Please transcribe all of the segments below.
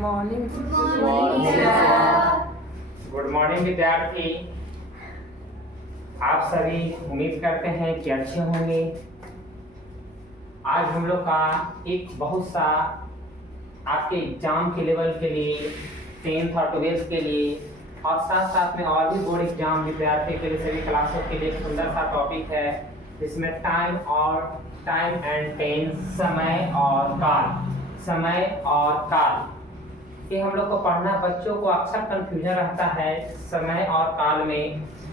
Morning. Good morning विद्यार्थी। आप सभी उम्मीद करते हैं कि अच्छे होंगे। आज हम लोग का एक बहुत सा आपके एग्जाम के लेवल के लिए 10th और 12th के लिए और साथ साथ में और भी बोर्ड एग्जाम विद्यार्थी के लिए सभी क्लासों के लिए एक सुंदर सा टॉपिक है जिसमें टाइम एंड टेंस, समय और काल ये हम लोग को पढ़ना। बच्चों को अक्सर कंफ्यूजन रहता है समय और काल में।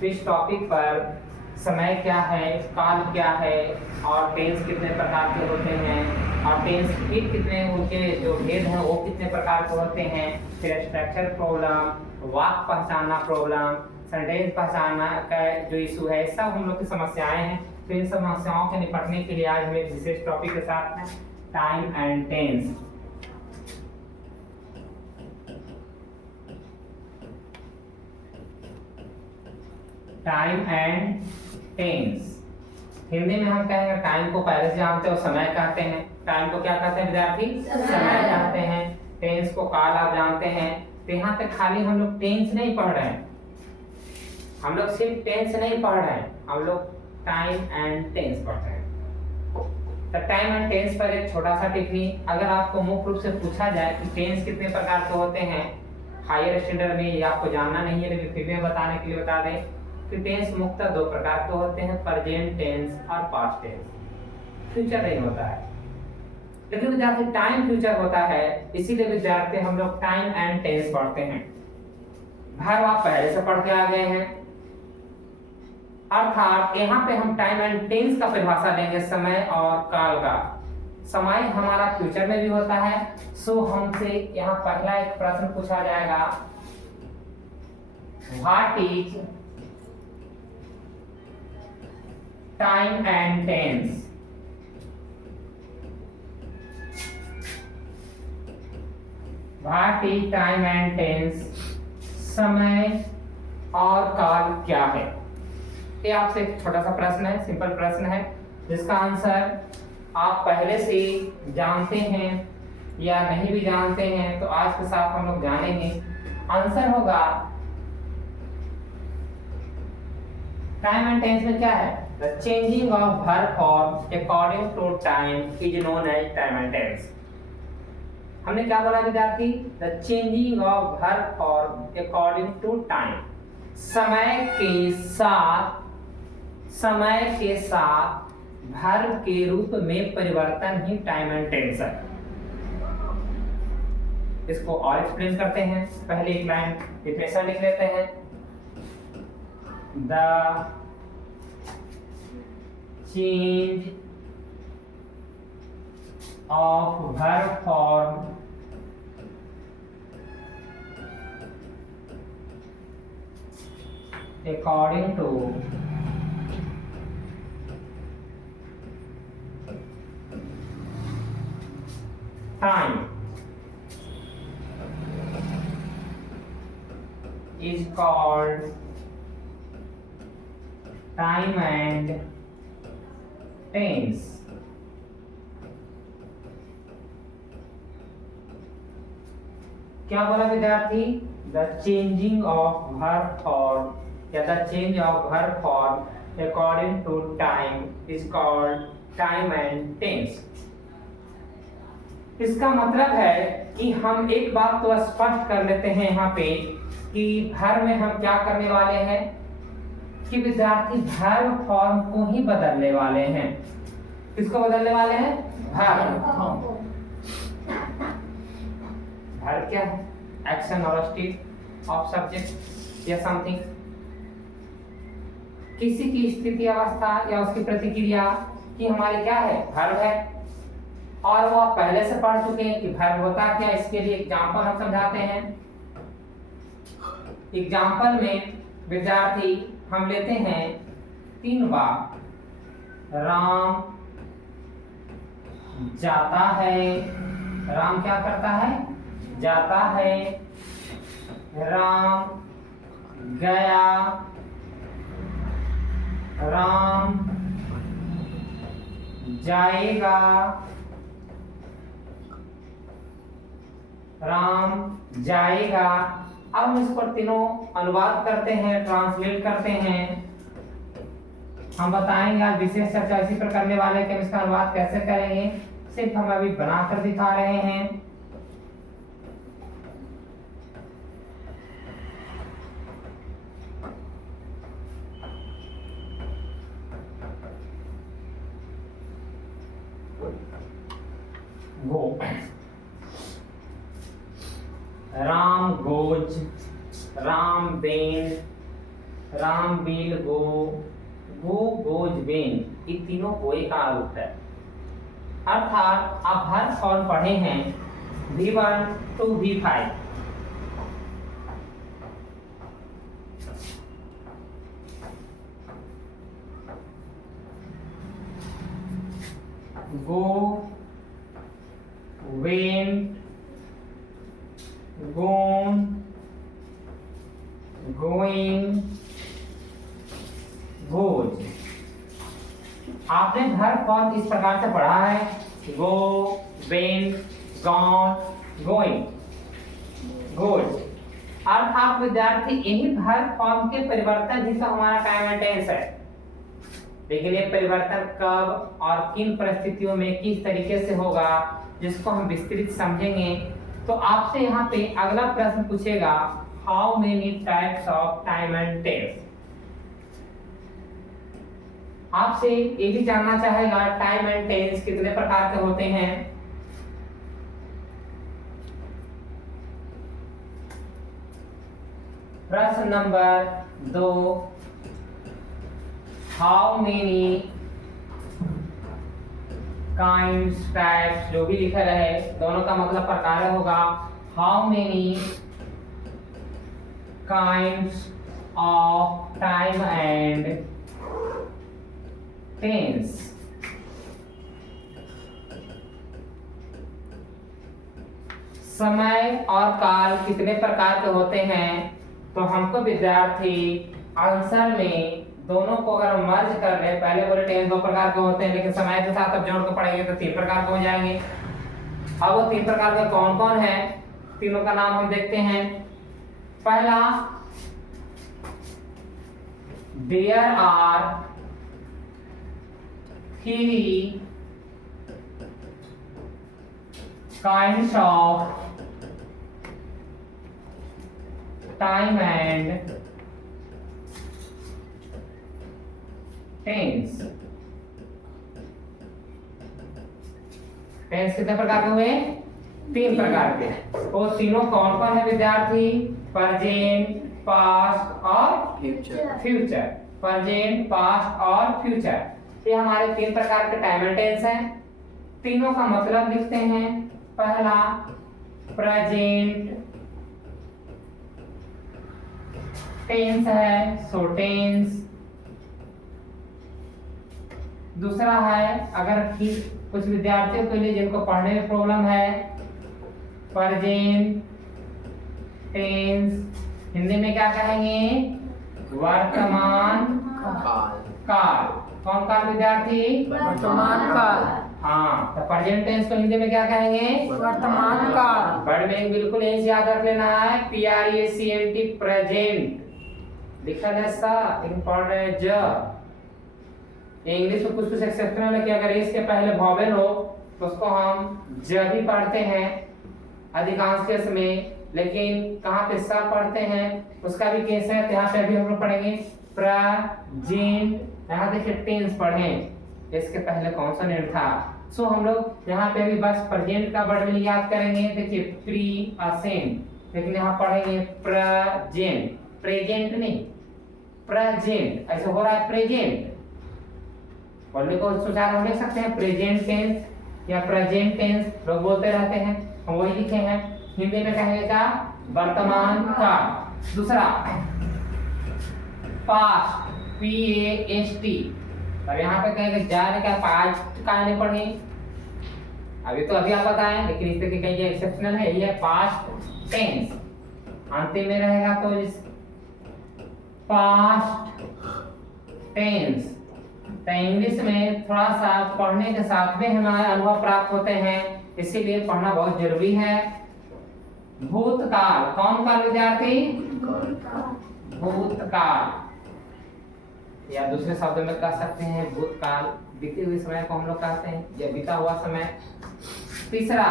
इस टॉपिक पर समय क्या है, काल क्या है और टेंस कितने प्रकार के होते हैं और टेंस भी कितने उनके जो भेद हैं वो कितने प्रकार के होते हैं, फिर स्ट्रक्चर प्रॉब्लम, वाक्य पहचानना प्रॉब्लम, सेंटेंस पहचानना का जो इशू है, सब हम लोग की समस्याएं हैं। तो इन समस्याओं के निपटने के लिए आज हम एक विशेष टॉपिक के साथ हैं, time and tense. Time and tense Hindi में हम कहेंगे टाइम को पहले से जानते हो, समय कहते हैं। टाइम को क्या कहते हैं विद्यार्थी? समय कहते हैं। टेंस को काल आप जानते हैं। तो यहाँ पे खाली हम लोग टेंस नहीं पढ़ रहे हैं, हम लोग सिर्फ टेंस नहीं पढ़ रहे हैं, हम लोग टाइम एंड टेंस पढ़ रहे हैं। तो टाइम एंड टेंस पर एक छोटा सा टिप्पणी, अगर आपको मुख्य रूप से पूछा जाए कि टेंस कितने प्रकार के होते हैं हायर स्टैंडर्ड में, ये आपको जानना नहीं है लेकिन फिर भी बताने के लिए बता दें कि टेंस मुख्यतः दो प्रकार के होते हैं, प्रेजेंट टेंस और पास्ट टेंस। फ्यूचर नहीं होता है, लेकिन विद्यार्थी टाइम फ्यूचर होता है, इसीलिए विद्यार्थी हम लोग टाइम एंड टेंस पढ़ते हैं। भाव आप पहले से पढ़ के आ गए हैं, अर्थात यहाँ पे हम टाइम एंड टेंस का परिभाषा लेंगे समय और काल का। समय हमारा फ्यूचर में भी होता है, सो हमसे यहाँ पहला एक प्रश्न पूछा जाएगा, what is time and tense? What is time and tense? समय और काल क्या है? ये आपसे एक छोटा सा प्रश्न है, सिंपल प्रश्न है जिसका आंसर आप पहले से जानते हैं या नहीं भी जानते हैं, तो आज के साथ हम लोग जानेंगे। आंसर होगा टाइम एंड टेंस में क्या है? The changing of verb form according to time is known as time and tense. हमने क्या बोला विद्यार्थी? The changing of verb form according to time. समय के साथ verb के रूप में परिवर्तन ही टाइम एंड टेंस है। इसको और एक्सप्लेन करते हैं। पहले एक लाइन डिफिनेशन लिख लेते हैं। The change of verb form according to time is called time and tense. क्या बोला विद्यार्थी? The changing of verb form या the change of verb form according to time is called time and tense. इसका मतलब है कि हम एक बात तो स्पष्ट कर लेते हैं यहाँ पे कि वर्ब में हम क्या करने वाले हैं कि विद्यार्थी वर्ब फॉर्म को ही बदलने वाले हैं। किसको बदलने वाले हैं? वर्ब। वर्ब क्या है? एक्शन और स्टेट ऑफ सब्जेक्ट या समथिंग, किसी की स्थिति अवस्था या उसकी प्रतिक्रिया की हमारी क्या है? वर्ब है। और वो आप पहले से पढ़ चुके हैं कि वर्ब होता क्या। इसके लिए एग्जाम्पल हम समझाते हैं। एग्जाम्पल में विद्यार्थी हम लेते हैं 3 वाक्य। राम जाता है, राम क्या करता है? जाता है। राम गया, राम जाएगा। राम जाएगा। अब हम इस पर तीनों अनुवाद करते हैं, ट्रांसलेट करते हैं। हम बताएंगे आज विशेष चर्चा इसी पर करने वाले हैं कि हम इसका अनुवाद कैसे करेंगे, सिर्फ हम अभी बनाकर दिखा रहे हैं। Go, Ram goes, Ram been, Ram will go, go goes been, ये तीनों गोए का रूप है। अर्थात आप हर फॉर्म पढ़े हैं V1 to V5। Go, went, gone, going, goes. आपने हर फॉर्म इस प्रकार से पढ़ा है, go, went, gone, going, goes. अर्थात विद्यार्थी इन्हीं हर फॉर्म के परिवर्तन ही तो हमारा टाइम एंड टेंस है। लेकिन ये परिवर्तन कब और किन परिस्थितियों में किस तरीके से होगा, जिसको हम विस्तृत समझेंगे। तो आपसे यहाँ पे अगला प्रश्न पूछेगा, how many types of time and tense. आपसे ये भी जानना चाहेगा टाइम एंड टेंस कितने प्रकार के होते हैं। प्रश्न number 2, how many kinds, types, जो भी लिखा रहे दोनों का मतलब प्रकार होगा। How many kinds of time and tense. समय और काल कितने प्रकार के होते हैं। तो हमको विद्यार्थी आंसर में दोनों को अगर मर्ज कर ले, पहले बोले टेंस 2 प्रकार के होते हैं, लेकिन समय के साथ अब जोड़ के पढ़ेंगे तो 3 प्रकार के हो जाएंगे। अब वो 3 प्रकार के कौन कौन है, तीनों का नाम हम देखते हैं। पहला, there are 3 kinds of time and tense. Tense कितने प्रकार के हुए, 3 प्रकार के। वो तीनों कौन कौन है विद्यार्थी, प्रेजेंट, पास्ट और फ्यूचर। प्रेजेंट, पास्ट और फ्यूचर, ये हमारे 3 प्रकार के टाइम एंड टेंस हैं। तीनों का मतलब लिखते हैं। पहला प्रेजेंट टेंस है, सो टेंस। दूसरा है, अगर कुछ विद्यार्थियों के लिए जिनको पढ़ने में प्रॉब्लम है, प्रेजेंट टेंस हिंदी में क्या कहेंगे, वर्तमान काल। कौन काल विद्यार्थी, वर्तमान काल। हाँ, तो प्रेजेंट टेंस को हिंदी में क्या कहेंगे, वर्तमान काल। वर्ड में बिल्कुल यही याद रख लेना है, PRECENT, प्रेजेंट लिखा है सा, इंपॉर्टेंट ज। इंग्लिश में कुछ एक्सेप्शनल है कि अगर इसके पहले वॉवेल हो तो उसको हम ज भी पढ़ते हैं अधिकांश केस में, लेकिन कहाँ पे सा पढ़ते हैं उसका भी केस है। तो यहाँ पे अभी हम लोग पढ़ेंगे प्रेजेंट। यहाँ देखिए टेंस पढ़ें, इसके पहले कौन सा नेम था। सो हम लोग यहाँ पे अभी बस प्रेजेंट का वर्ड में याद करेंगे। देखिए प्री असेंट, लेकिन यहाँ पढ़ेंगे प्रेजेंट, प्रेजेंट नहीं प्रेजेंट, ऐसे हो रहा है प्रेजेंट। बोलने को सुचार हम लिख सकते हैं प्रेजेंट टेंस या प्रेजेंट टेंस, लोग बोलते रहते हैं, हम वही लिखे हैं। हिंदी में कहेंगे क्या, वर्तमान काल। दूसरा पास्ट, PAST, और यहाँ पे कहेंगे जाने का पास्ट का नहीं पढ़े, अभी तो अभी आप बताएं, लेकिन इस तरह के एक्सेप्शनल है, ये पास्ट टेंस अंतिम में रहेगा। तो इस पास्ट टेंस तो इंग्लिश में थोड़ा सा पढ़ने के साथ में हमें अनुभव प्राप्त होते हैं, इसीलिए पढ़ना बहुत जरूरी है। भूतकाल। कौन काल विद्यार्थी? भूतकाल, या दूसरे शब्दों में कह सकते हैं भूतकाल। बीते हुए समय को हम लोग कहते हैं या बीता हुआ समय। तीसरा,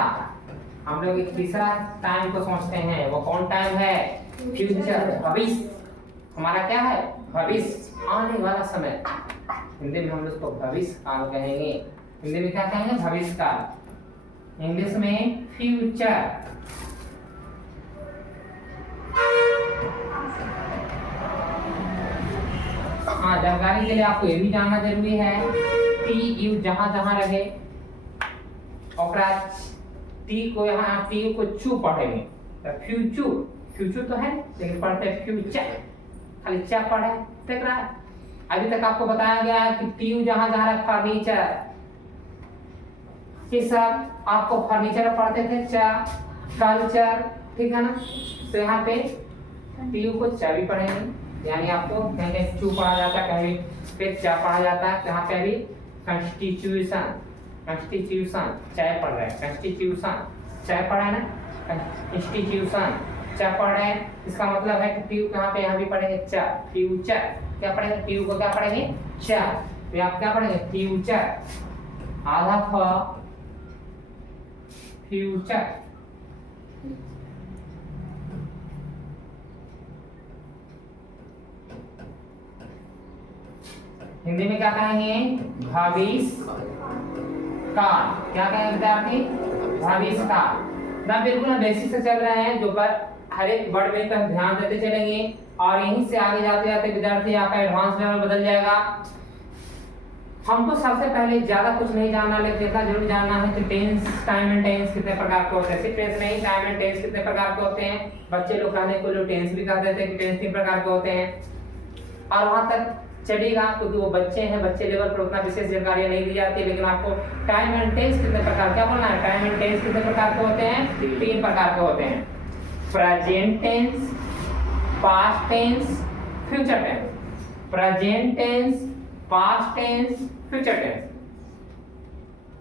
हम लोग एक तीसरा टाइम को समझते हैं, वो कौन टाइम है? फ्यूचर, भविष्य। हमारा क्या है? भविष्य, आने वाला समय। हिंदी में हम लोग उसको भविष्य काल कहेंगे। हिंदी में क्या कहेंगे? भविष्य काल। इंग्लिश में फ्यूचर। हाँ, जानकारी के लिए आपको ये भी जानना जरूरी है, टी यू जहां जहां रहे और टी को यहाँ टी को चू पढ़ेंगे तो फ्यूचर। फ्यूचर तो है लेकिन पढ़ते हैं फ्यूचर, खाली चा पढ़े। देख रहा है, अभी तक आपको बताया गया है कि टी यू जहां जहां रहे फर्नीचर, ये सब आपको फर्नीचर पढ़ते थे, चा कल्चर, ठीक है ना। तो यहाँ पे टी यू को चा भी पढ़ेंगे, यानी आपको कहीं कहीं चू पढ़ा जाता है, कहीं पे चा पढ़ा जाता है। यहाँ पे अभी कॉन्स्टिट्यूशन, कॉन्स्टिट्यूशन चाय पढ़ रहे हैं, कॉन्स्टिट्यूशन चाय पढ़ा है ना, इंस्टीट्यूशन चा पढ़ रहे हैं। इसका मतलब है कि पीयू कहाँ पे? यहाँ भी पढ़ेंगे चा, फ्यूचर। क्या पढ़ेंगे? पीयू को क्या पढ़ेंगे? चा। तो आप क्या पढ़ेंगे? फ्यूचर, आधा फ, फ्यूचर। हिंदी में क्या कहेंगे? भविष्य काल। क्या कहेंगे विद्यार्थी? भविष्य काल। ना बिल्कुल हम बेसिक से चल रहे हैं, जो पर हर एक वर्ड में पर ध्यान देते चलेंगे और यहीं से आगे जाते जाते विद्यार्थी आपका एडवांस लेवल बदल जाएगा। हमको सबसे पहले ज्यादा कुछ नहीं जानना, लेकिन इतना जरूर जानना है कि टेंस, टाइम एंड टेंस कितने प्रकार के होते हैं। सिर्फ टेंस नहीं, टाइम एंड टेंस कितने प्रकार के होते हैं। बच्चे लोग कहने को लोग टेंस भी कह देते हैं कि टेंस 3 प्रकार के होते हैं, और वहां तक चलेगा क्योंकि वो बच्चे हैं, बच्चे लेवल पर उतना विशेष जानकारी नहीं दी जाती। लेकिन आपको टाइम एंड टेंस कितने प्रकार, क्या बोलना है? टाइम एंड टेंस कितने प्रकार के होते हैं? 3 प्रकार के होते हैं। Present tense, past tense, future tense. Present tense, past tense, future tense,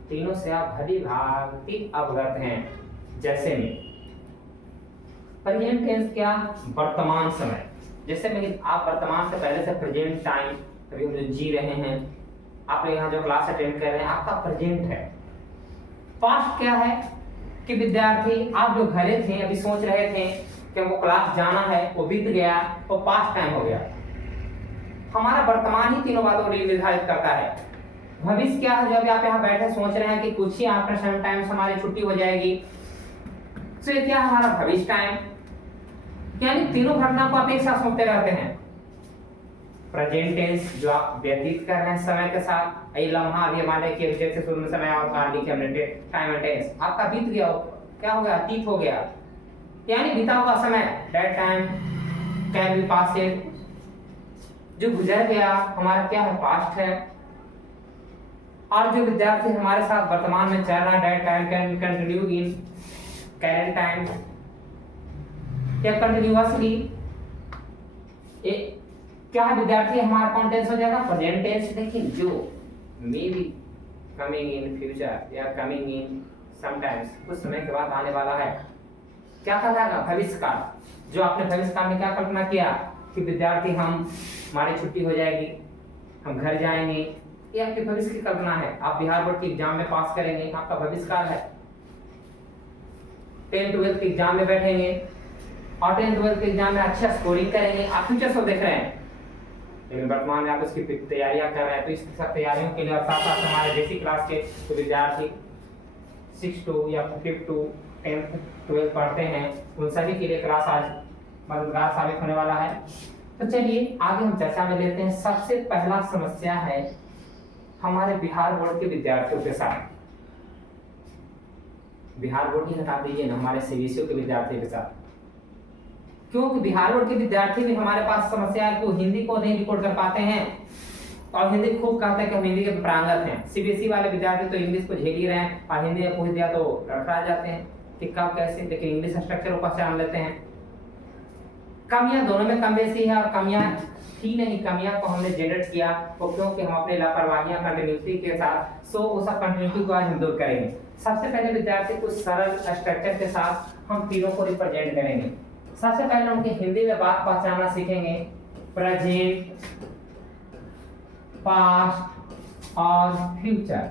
तीनों से आप भली भांति अवगत हैं। जैसे में प्रेजेंट टेंस क्या? वर्तमान समय। जैसे में आप वर्तमान से पहले से प्रेजेंट टाइम अभी हम जो जी रहे हैं, आप यहाँ जो क्लास अटेंड कर रहे हैं, आपका प्रेजेंट है। पास्ट क्या है? कि विद्यार्थी आप जो घरे थे, अभी सोच रहे थे कि हमको क्लास जाना है, वो बीत गया, वो पास्ट टाइम हो गया। हमारा वर्तमान ही तीनों बातों को निर्धारित करता है। भविष्य क्या है? जब आप यहाँ बैठे सोच रहे हैं कि कुछ ही आफ्टर सम टाइम हमारी छुट्टी हो जाएगी, तो ये क्या हमारा भविष्य टाइम। यानी तीनों घटना को आप एक साथ सोचते रहते हैं। प्रेजेंट टेंस जो आप व्यतीत कर रहे हैं समय के साथ, ये लम्हा अभी हमारे के जैसे शुरू में समय और काल लिखे हमने टाइम एंड टेंस, आपका बीत गया, क्या हो गया? अतीत हो गया, यानी बीता हुआ समय, that time can be past. जो गुजर गया हमारा क्या है? पास्ट है। और जो विद्यार्थी हमारे साथ वर्तमान में चल रहा है, that time can continue in current time या कंटिन्यूअसली। क्या है विद्यार्थी? हमारा कौन टेंस हो जाएगा? Present tense. लेकिन जो may be coming in future या कमिंग इन समटाइम्स, कुछ समय के बाद आने वाला है, क्या कहलाएगा? भविष्य काल। जो आपने भविष्य काल में क्या कल्पना किया कि विद्यार्थी हमारी छुट्टी हो जाएगी, हम घर जाएंगे, ये आपके भविष्य की कल्पना है। आप बिहार बोर्ड के एग्जाम में पास करेंगे, आपका भविष्य काल है। 10th 12th के एग्जाम में बैठेंगे और 10th 12th के एग्जाम में अच्छा स्कोरिंग करेंगे, आप फ्यूचर को देख रहे हैं। लेकिन वर्तमान में आप उसकी तैयारियां कर रहे हैं, तो इस सब तैयारियों के लिए और साथ साथ हमारे बेसिक क्लास के तो विद्यार्थी 6 to या 5 to 10th 12th पढ़ते हैं, उन सभी के लिए क्लास आज मददगार साबित होने वाला है। तो चलिए आगे हम चर्चा में लेते हैं। सबसे पहला समस्या है हमारे बिहार बोर्ड के विद्यार्थियों के साथ। बिहार बोर्ड ही हटा दीजिए ना, हमारे सीबीएसई के विद्यार्थियों के साथ, क्योंकि बिहार बोर्ड के विद्यार्थी भी हमारे पास समस्या है कि वो हिंदी को नहीं रिकॉर्ड कर पाते हैं और हिंदी खूब कहते हैं कि हम हिंदी के प्रांगत हैं। सीबीएसई वाले विद्यार्थी तो इंग्लिश को झेल ही रहे हैं और हिंदी में पूछ दिया तो लड़खड़ा जाते हैं कि कब कैसे, लेकिन इंग्लिश स्ट्रक्चर को पहचान लेते हैं। कमियां दोनों में कम बेसी है, और कमियां थी नहीं, कमियां को हमने जनरेट किया वो क्योंकि हम अपने लापरवाहियां कंटिन्यूटी के साथ, सो वो सब कंटिन्यूटी को आज हम दूर करेंगे। सबसे पहले विद्यार्थी कुछ सरल स्ट्रक्चर के साथ हम तीनों को रिप्रेजेंट करेंगे। सबसे पहले उनके हिंदी में बात पहचानना सीखेंगे, प्रेजेंट, पास्ट और फ्यूचर।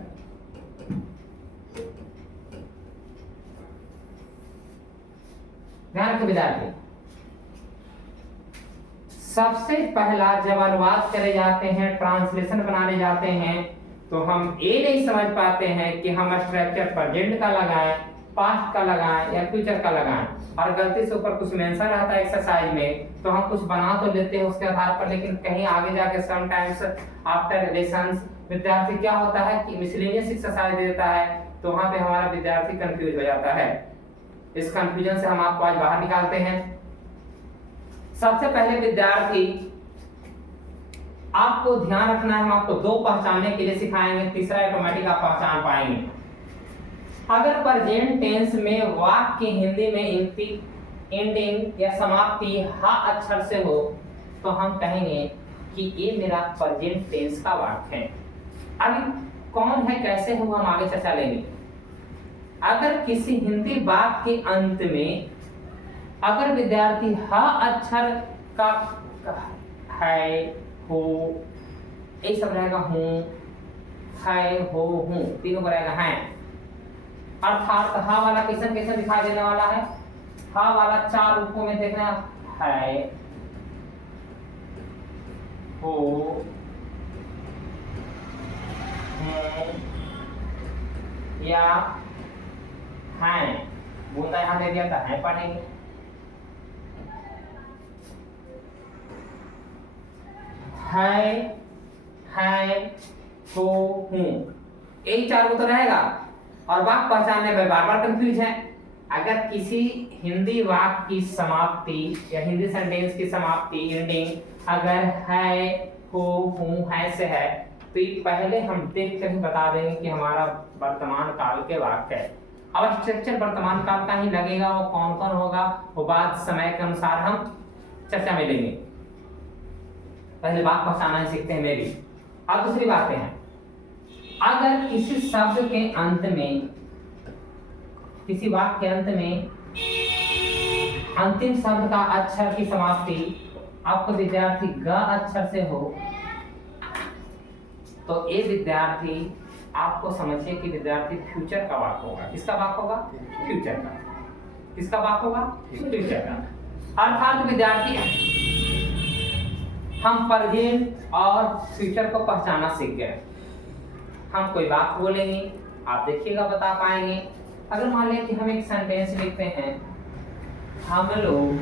ध्यान रखें विद्यार्थी, सबसे पहला जब अनुवाद करे जाते हैं, ट्रांसलेशन बनाने जाते हैं, तो हम ये नहीं समझ पाते हैं कि हम स्ट्रक्चर प्रेजेंट का लगाएं, पास्ट का लगाएं या फ्यूचर का लगाएं, और गलती से ऊपर कुछ मेंशन रहता है एक्सरसाइज में तो हम कुछ बना तो लेते हैं उसके आधार पर, लेकिन कहीं आगे जाके समटाइम्स आफ्टर लेसंस विद्यार्थी क्या होता है कि मिसलेनियस एक्सरसाइज देता है, तो वहां पे हमारा विद्यार्थी कंफ्यूज हो जाता है। इस कंफ्यूजन से हम आपको आज बाहर निकालते हैं। सबसे पहले विद्यार्थी आपको ध्यान रखना है, हम आपको दो पहचानने के लिए सिखाएंगे, तीसरा ऑटोमेटिक आप पहचान पाएंगे। अगर प्रेजेंट टेंस में वाक्य हिंदी में एंडिंग या समाप्ति हा अक्षर से हो तो हम कहेंगे कि ये मेरा प्रेजेंट टेंस का वाक्य है। अभी कौन है कैसे हो हम आगे चर्चा लेंगे। अगर किसी हिंदी वाक्य के अंत में अगर विद्यार्थी हा अक्षर का है, हो, ये सब रहेगा, हूं, है, हो, हूं, तीनों का रहेगा है, अर्थात हा वाला कैसे कैसे दिखाई देने वाला है, हा वाला चार रूपों में देखना है, हो, या है, बूंदा यहां दे दिया था, है पढ़ेंगे। है, हो, हूं, यही चार तो रहेगा। और वाक्य पहचानने में बार बार कंफ्यूज है। अगर किसी हिंदी वाक्य की समाप्ति या हिंदी सेंटेंस की समाप्ति एंडिंग अगर है, हो, हूं, है से है तो ये पहले हम देख कर ही बता देंगे कि हमारा वर्तमान काल के वाक्य है। अब स्ट्रक्चर वर्तमान काल का ही लगेगा, वो कौन कौन होगा वो बात समय के अनुसार हम चर्चा में लेंगे। पहले बात पहचानना सीखते हैं मेरी। अब दूसरी बातें हैं, अगर किसी शब्द के अंत में, किसी वाक्य के अंत में अंतिम शब्द का अक्षर की समाप्ति आपको विद्यार्थी ग अक्षर से हो तो ये विद्यार्थी आपको समझिए कि विद्यार्थी फ्यूचर का वाक्य होगा। किसका वाक्य होगा? फ्यूचर का। किसका वाक्य होगा? फ्यूचर का। अर्थात विद्यार्थी हम प्रेजेंट और फ्यूचर को पहचानना सीख गए। हम कोई बात बोलेंगे, आप देखिएगा बता पाएंगे। अगर मान लें कि हम एक सेंटेंस लिखते हैं, हम लोग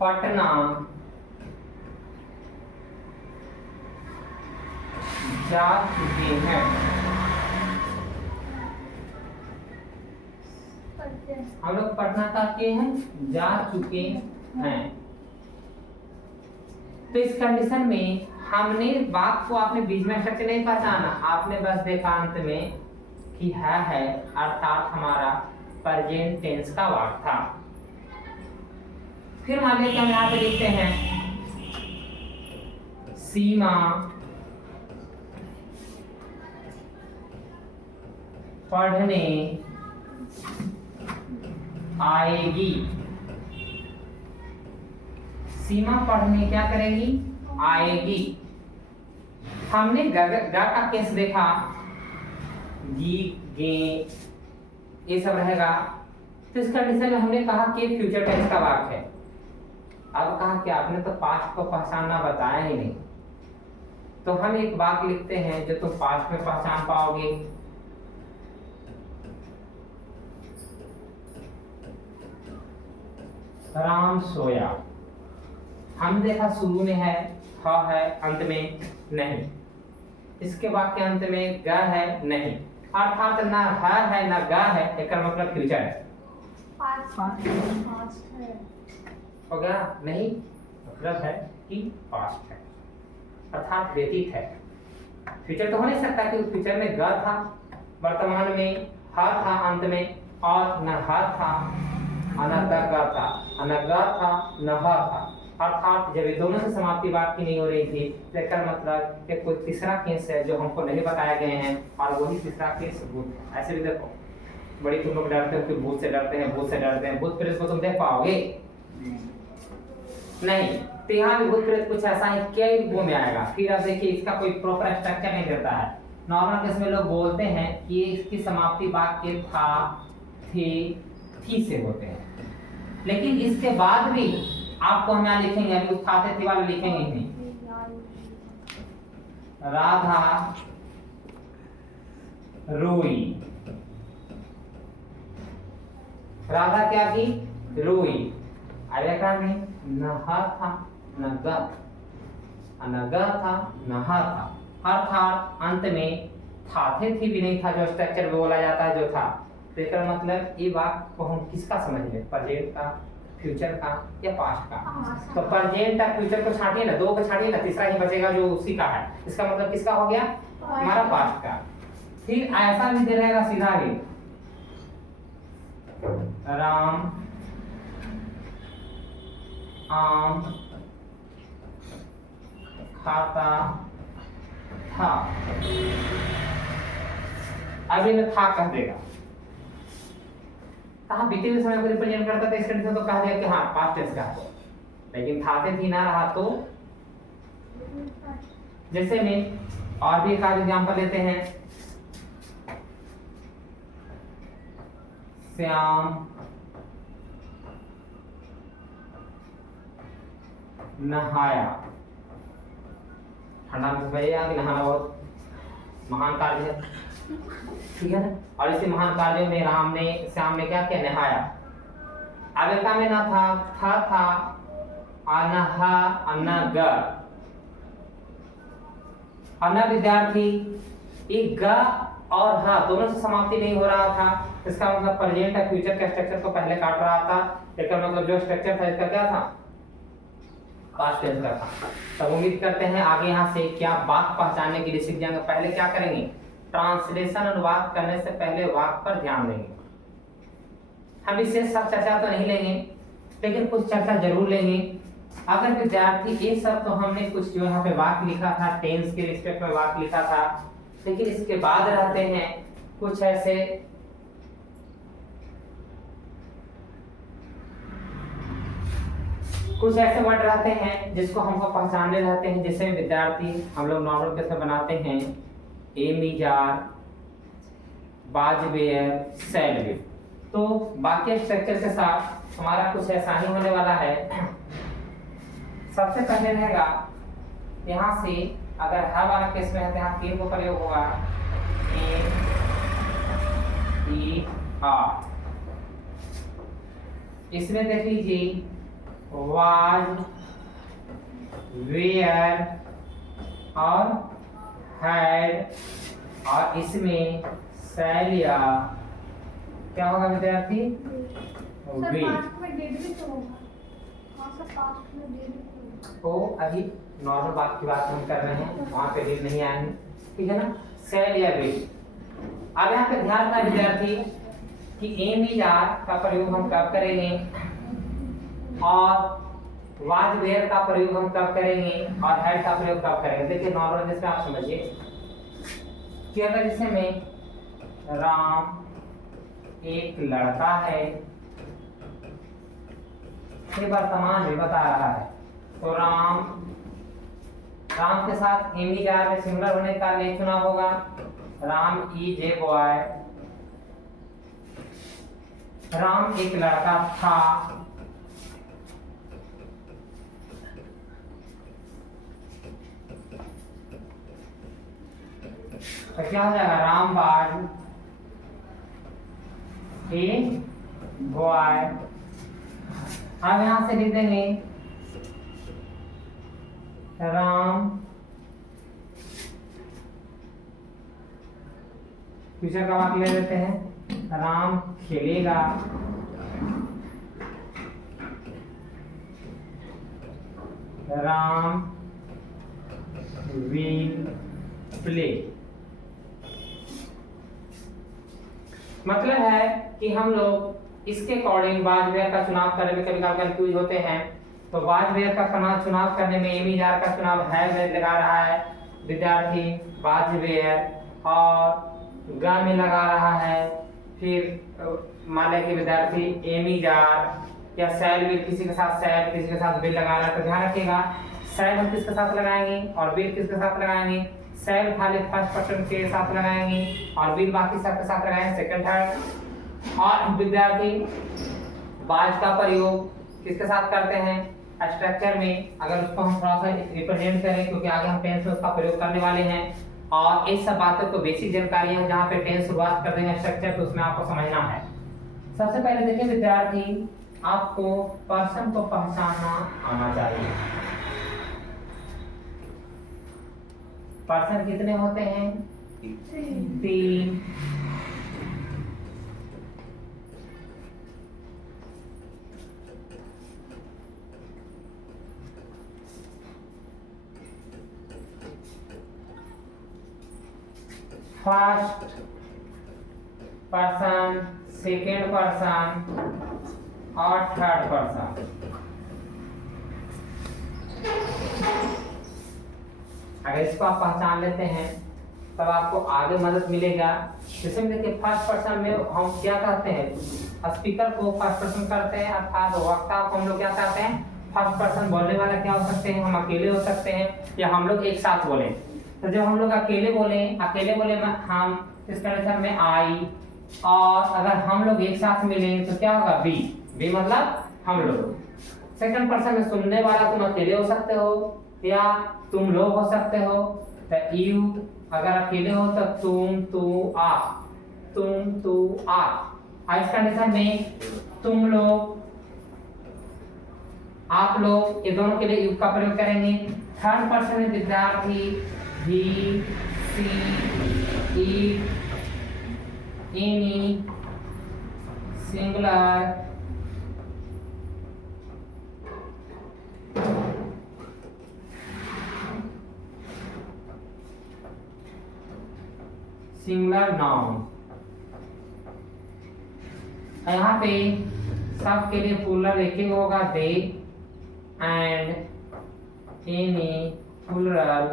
पटना जा चुके हैं। हम लोग पटना का के हैं, जा चुके हैं। तो इस कंडीशन में हमने बात को, आपने बीच में स्ट्रक्चर नहीं पहचाना, आपने बस देखा अंत में कि है, अर्थात हमारा प्रेजेंट टेंस का वाक्य था। फिर मान लीजिए हम यहाँ पे लिखते हैं सीमा पढ़ने आएगी। सीमा पढ़ने क्या करेगी? आएगी। हमने ग का केस देखा, गी, गे, ये सब रहेगा। तो इस कंडीशन में हमने कहा कि फ्यूचर टेंस का वाक्य है। अब कहा कि आपने तो पास्ट को पहचानना बताया ही नहीं, तो हम एक वाक्य लिखते हैं जो तुम पास्ट में पहचान पाओगे। राम सोया। हम देखा शुरू में है, है, अंत में नहीं। इसके वाक्य अंत में ग है नहीं, अर्थात ना है ना ग है, इसका मतलब फ्यूचर है। हो गया? नहीं, मतलब है कि पास्ट है, अर्थात व्यतीत है। फ्यूचर तो हो नहीं सकता कि फ्यूचर में ग था, वर्तमान में हा था अंत में, और न हा था न ग था, न ग था न ह था, अर्थात जब ये दोनों से समाप्ति वाक्य की नहीं हो रही थी, तो इसका मतलब कि कोई तीसरा केस है जो हमको नहीं बताए गए हैं, और वही तीसरा केस भूत। ऐसे भी देखो, बड़ी तुम लोग डरते हो कि भूत से डरते हैं, भूत से डरते हैं, भूत प्रेत को तुम देख पाओगे नहीं, तो यहाँ भी भूत प्रेत कुछ ऐसा है क्या वो में आएगा। फिर अब देखिए इसका कोई प्रॉपर स्ट्रक्चर नहीं देता है। नॉर्मल केस में लोग बोलते हैं कि इसकी समाप्ति वाक्य था, थी से होते हैं, लेकिन इसके बाद भी आपको हम यहाँ लिखेंगे, अभी उस था से थी वाले लिखेंगे ही नहीं। राधा रोई, राधा क्या की? रोई। अरे का नहीं, नहा था, नगा, नगा था, नहा था, अर्थात अंत में था थे थी भी नहीं था, जो स्ट्रक्चर में बोला जाता है जो था। तो इसका मतलब ये वाक्य को हम किसका समझ लें, प्रेजेंट का, फ्यूचर का या पास्ट का। तो प्रेजेंट का फ्यूचर को छाटिए ना, दो को छाटिए ना, तीसरा ही बचेगा जो उसी का है। इसका मतलब किसका हो गया? हमारा पास्ट का। फिर ऐसा भी दे रहेगा सीधा भी, राम आम खाता था, अभी न था कह देगा। कहा बीते हुए समय को रिप्रेजेंट करता था, इस कंडीशन तो कह दिया कि हाँ पास्ट टेंस का है, लेकिन था से थी ना रहा तो। जैसे में और भी एक आध एग्जांपल लेते हैं, श्याम नहाया। ठंडा में भैया कि नहाना बहुत महान कार्य है, ठीक है ना। और इसी महान कार्यों में राम ने, श्याम ने क्या किया? नहाया। अवेका में ना था अनहा अनग, अन विद्यार्थी, एक ग और हा दोनों से समाप्ति नहीं हो रहा था। इसका मतलब प्रेजेंट और फ्यूचर के स्ट्रक्चर को पहले काट रहा था, इसका मतलब जो स्ट्रक्चर था इसका क्या था? पास्ट टेंस का था। तब उम्मीद करते हैं आगे यहाँ से क्या वाक्य पहचानने के लिए सीख जाएंगे। पहले क्या करेंगे? ट्रांसलेशन अनुवाद करने से पहले वाक्य पर ध्यान देंगे। हम विशेष सब चर्चा तो नहीं लेंगे, लेकिन कुछ चर्चा जरूर लेंगे। अगर विद्यार्थी ये सब तो हमने कुछ जो यहाँ पे वाक्य लिखा था, टेंस के रिस्पेक्ट में वाक्य लिखा था, लेकिन इसके बाद रहते हैं कुछ ऐसे वर्ड रहते हैं जिसको हमको पहचानने रहते हैं। जैसे विद्यार्थी हम लोग नॉर्मल केस में बनाते हैं एमीजार, बाजवेयर, सेलवे। तो वाक्य स्ट्रक्चर के साथ हमारा कुछ ऐसा ही होने वाला है। सबसे पहले रहेगा यहाँ से, अगर हर वाला केस में है तो यहाँ तीन को प्रयोग होगा, ए ई आर। इसमें देख लीजिए वाज, वेयर और हैड, और इसमें सैलिया क्या होगा विद्यार्थी? वे। तो अभी नॉर्मल बात की बात हम कर रहे हैं, वहां पे डेट नहीं आएंगे, ठीक है ना। सैलिया वे। अब यहाँ पे ध्यान रखना विद्यार्थी कि एम इज आर का प्रयोग हम कब करेंगे और वाज वेयर का प्रयोग हम कब करेंगे और हैड का प्रयोग कब करेंगे। देखिए नॉर्मल जिसमें आप समझिए कि अगर जैसे में राम एक लड़का है, ये वर्तमान भी बता रहा है, तो राम के साथ एम इज आर में सिमिलर होने का लिए चुना होगा, Ram is a boy. Ram एक लड़का था, तो क्या हो जाएगा? Ram was a boy. अब यहां से लिख देंगे राम, फ्यूचर का वाक्य ले लेते हैं, राम खेलेगा, राम विल प्ले। मतलब है कि हम लोग इसके अकॉर्डिंग वाज वेयर का चुनाव करने में कभी कभी कंफ्यूज होते हैं। तो वाज वेयर का चुनाव करने में एमी जार का चुनाव है लगा रहा है विद्यार्थी वाज वेयर और गा में लगा रहा है। फिर मान लें कि विद्यार्थी एमी जार या सेल विल, किसी के साथ सेल किसी के साथ विल लगा रहा है तो ध्यान रखिएगा सेल हम किसके साथ लगाएंगे और विल किसके साथ लगाएंगे। सेल खाली फर्स्ट पर्सन के साथ लगाएंगे और विल बाकी सबके साथ लगाएंगे सेकंड थर्ड। और विद्यार्थी वाज का प्रयोग किसके साथ करते हैं स्ट्रक्चर में, अगर उसको हम थोड़ा सा रिप्रेजेंट करें क्योंकि आगे हम टेंस में उसका प्रयोग करने वाले हैं और इस सब बातों को बेसिक जानकारी है जहाँ पे टेंस शुरुआत कर देंगे स्ट्रक्चर तो उसमें आपको समझना है। सबसे पहले देखिए विद्यार्थी आपको पर्सन को पहचानना आना चाहिए। पर्सन कितने होते हैं 3। फर्स्ट पर्सन, सेकेंड पर्सन और थर्ड पर्सन। अगर इसको आप पहचान लेते हैं तब आपको आगे मदद मिलेगा। जैसे देखिए फर्स्ट पर्सन में हम क्या कहते हैं स्पीकर को फर्स्ट पर्सन करते हैं अर्थात वक्ता को हम लोग क्या कहते हैं फर्स्ट पर्सन। बोलने वाला क्या हो सकते हैं हम अकेले हो सकते हैं या हम लोग एक साथ बोले। तो जब हम लोग अकेले बोले हम इस कंडीशन में आई और अगर हम लोग एक साथ मिले तो क्या होगा बी मतलब हम लोग। सेकंड पर्सन में सुनने वाला तुम अकेले हो सकते हो या तुम लोग हो सकते हो। तो यू अगर अकेले हो तो तुम तू आप। इस कंडीशन में तुम लोग आप लोग ये दोनों के लिए यू का प्रयोग करेंगे। थर्ड पर्सन में विद्यार्थी he, she, it, any, singular, noun. यहाँ पे सब के लिए प्लूरल एक ही होगा दे एंड एनी प्लूरल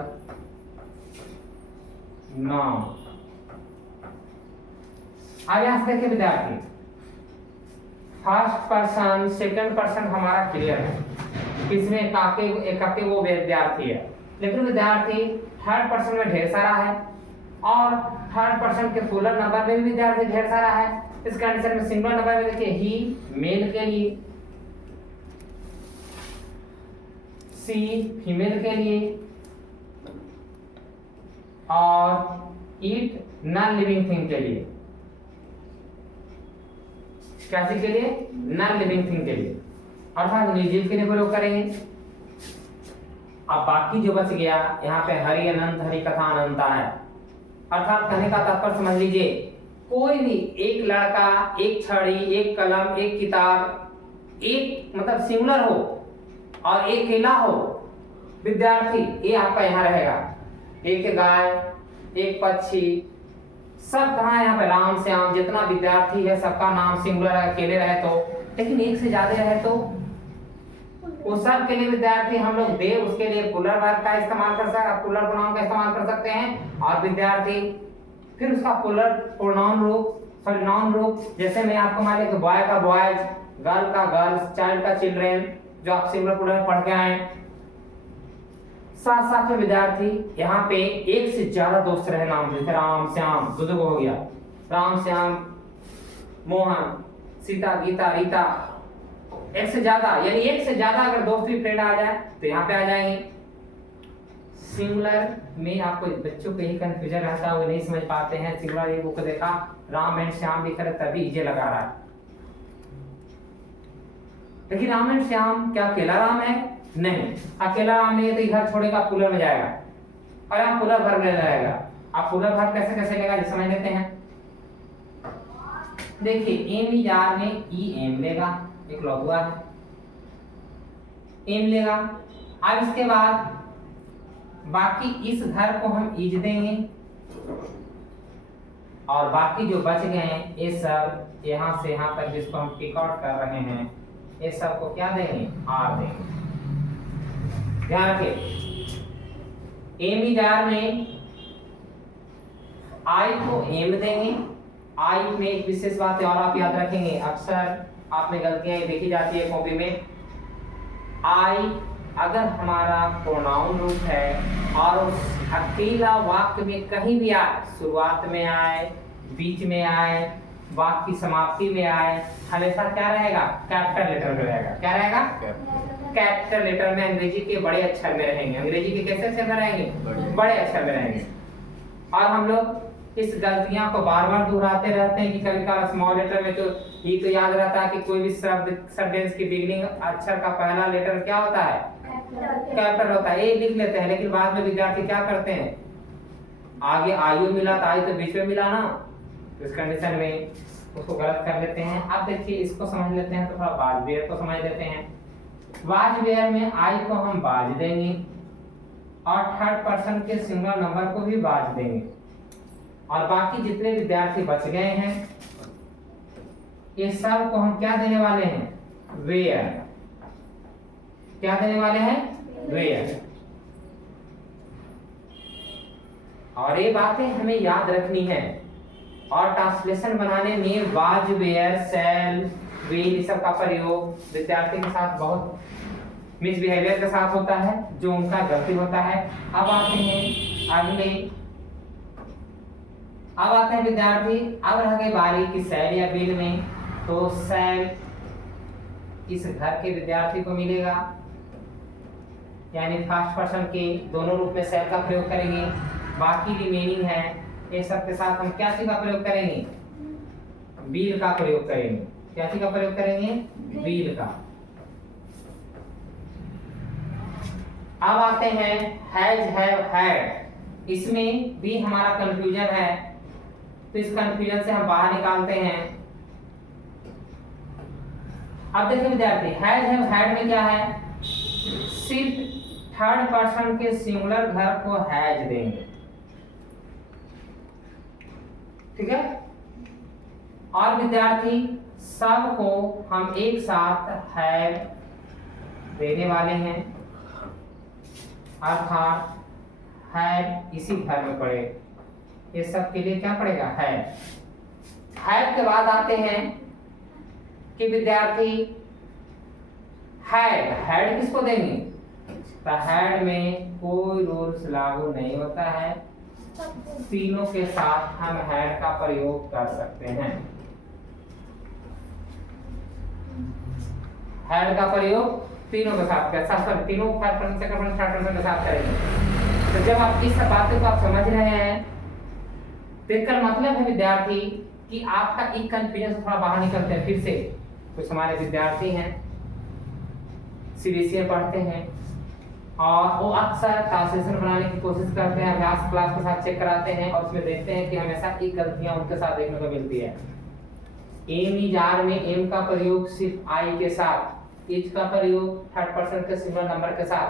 नाउन। अब यहां से देखिए विद्यार्थी फर्स्ट पर्सन सेकंड पर्सन हमारा क्लियर है इसमें एकाके वो विद्यार्थी है। लेकिन विद्यार्थी थर्ड पर्सन में ढेर सारा है और थर्ड पर्सन के प्लूरल नंबर में भी विद्यार्थी ढेर सारा है। इस कंडीशन में सिंगुलर नंबर में देखिए ही मेल के लिए, सी फीमेल के लिए और इट नॉन लिविंग थिंग के लिए। क्या चीज के लिए नॉन लिविंग थिंग के लिए अर्थात निर्जीव के लिए प्रयोग करेंगे। अब बाकी जो बच गया यहाँ पे हरि अनंत हरि कथा अनंता है अर्थात कहने का तात्पर्य समझ लीजिए कोई भी एक लड़का एक छड़ी एक कलम एक किताब एक मतलब सिंगुलर हो और एक अकेला हो विद्यार्थी ये आपका यहाँ रहेगा। एक गाय एक पक्षी सब कहाँ यहाँ पे राम श्याम जितना विद्यार्थी है सबका नाम सिंगुलर अकेले रहे तो, लेकिन एक से ज्यादा रहे तो उस सब के लिए विद्यार्थी हम लोग दे उसके लिए प्लूरल वर्ब का इस्तेमाल कर सकते हैं, प्लूरल प्रोनाउन का इस्तेमाल कर सकते हैं। और विद्यार्थी फिर उसका प्लूरल प्रोनाउन रूप नाउन रूप जैसे मैं आपको मान लिया बॉय का बॉयज, गर्ल का गर्ल्स, चाइल्ड का चिल्ड्रेन जो आप सिंगुलर प्लूरल पढ़ के आए। साथ साथ में विद्यार्थी यहाँ पे एक से ज्यादा दोस्त रहे नाम जैसे राम श्याम दो हो गया राम श्याम मोहन सीता गीता रीता एक से ज्यादा यानी एक से ज्यादा अगर दोस्त भी फ्रेंड आ जाए तो यहाँ पे आ जाएंगे। सिंगुलर में आपको बच्चों को यही कंफ्यूजन रहता है वो नहीं समझ पाते हैं। सिंगुलर ये बुक देखा राम एंड श्याम लिखा है तभी इजे लगा रहा है लेकिन राम एंड श्याम क्या अकेला राम है नहीं अकेला राम नहीं है तो इधर छोड़ेगा प्लूरल में जाएगा और यहाँ प्लूरल वर्ब ले जाएगा। आप प्लूरल वर्ब कैसे कैसे लेगा जो समझ लेते हैं। देखिए एम ई जार में ई एम लेगा एक लघुआ है एम लेगा। अब इसके बाद बाकी इस घर को हम इज देंगे और बाकी जो बच गए हैं ये सब यहाँ से यहाँ तक जिसको हम टिक आउट कर रहे हैं ये सब को क्या देंगे आर देंगे। ध्यान रखिए, एम इज आर में आई को एम देंगे। आई में एक विशेष बात है और आप याद रखेंगे, अक्सर आप में गलतियां ये देखी जाती है कॉपी में। आई अगर हमारा प्रोनाउन रूप है और उस अकेला वाक्य में कहीं भी आए, शुरुआत में आए, बीच में आए, वाक्य की समाप्ति में आए, हमेशा क्या रहेगा? कैपिटल लेटर में रहेगा। क्या रहेगा? कैपिटल लेटर में। अंग्रेजी के बड़े अक्षर में रहेंगे। अंग्रेजी के कैसे अक्षर में रहेंगे? बड़े अक्षर में रहेंगे। और हम लोग इस गलतियां को बार बार दोहराते रहते हैं कि कभी कभार स्मॉल लेटर में तो ये तो याद रहता है कि कोई भी शब्द सेंटेंस की बिगनिंग अक्षर का पहला लेटर क्या होता है? कैपिटल होता है। ये लिख लेते हैं, लेकिन बाद में विद्यार्थी क्या करते हैं? आगे आयु मिला तो आई तो बीच में मिला ना, तो इस कंडीशन में उसको गलत कर लेते हैं। अब देखिए इसको समझ लेते हैं, तो थोड़ा वाजपेयर को समझ लेते हैं। वाजपेयर में आई को हम बाज देंगे और थर्ड पर्सन के सिंगुलर नंबर को भी बाज देंगे, और बाकी जितने विद्यार्थी बच गए हैं ये सब को हम क्या देने वाले हैं? वेयर। क्या देने वाले हैं? वेयर। और ये बातें हमें याद रखनी है। और ट्रांसलेशन बनाने में वाज, वेयर, शैल, विल इस सब का प्रयोग विद्यार्थी के साथ बहुत मिसबिहेवियर के साथ होता है, जो उनका गलती होता है। अब आते हैं अगले, अब आते हैं विद्यार्थी, अब रह गई बारी की शैल या विल में। तो शैल इस घर के विद्यार्थी को मिलेगा, यानी फर्स्ट पर्सन के दोनों रूप में शैल का प्रयोग करेंगे। बाकी रिमेनिंग है ये सब के साथ हम क्या चीज का प्रयोग करेंगे? विल का प्रयोग करेंगे। क्या चीज का प्रयोग करेंगे? विल का। अब आते हैं हैज, हैव, हैड। इसमें भी हमारा कंफ्यूजन है, तो इस कंफ्यूजन से हम बाहर निकालते हैं। अब देखिए विद्यार्थी, हैज, हैव, हैड में क्या है? सिर्फ थर्ड पर्सन के सिंगुलर घर को हैज देंगे, ठीक है। और विद्यार्थी सब को हम एक साथ हैव देने वाले हैं, अर्थात हैव इसी घर में पड़े। ये सब के लिए क्या पड़ेगा? हैव। हैव के बाद आते हैं कि विद्यार्थी हैड, हैड किसको देंगे? तो हैड में कोई रूल्स लागू नहीं होता है, तीनों के साथ हम हैड का प्रयोग कर सकते हैं। हैड का प्रयोग तीनों के साथ कर सकते हैं, तीनों first person, second person, third person के साथ करेंगे। तो जब आप इस बात को आप समझ रहे हैं, तो इसका मतलब है विद्यार्थी कि आपका एक कंफ्यूजन थोड़ा बाहर निकलते हैं। फिर से कुछ हमारे विद्यार्थी हैं सीबीएसई पढ़ते हैं और वो अक्सर ट्रांसलेशन बनाने की कोशिश करते हैं, अभ्यास क्लास के साथ चेक कराते हैं और उसमें देखते हैं कि हमेशा एक गलतियां उनके साथ देखने को मिलती है। एम इज आर में एम का प्रयोग सिर्फ आई के साथ, इज का प्रयोग थर्ड पर्सन के सिंगुलर नंबर के साथ,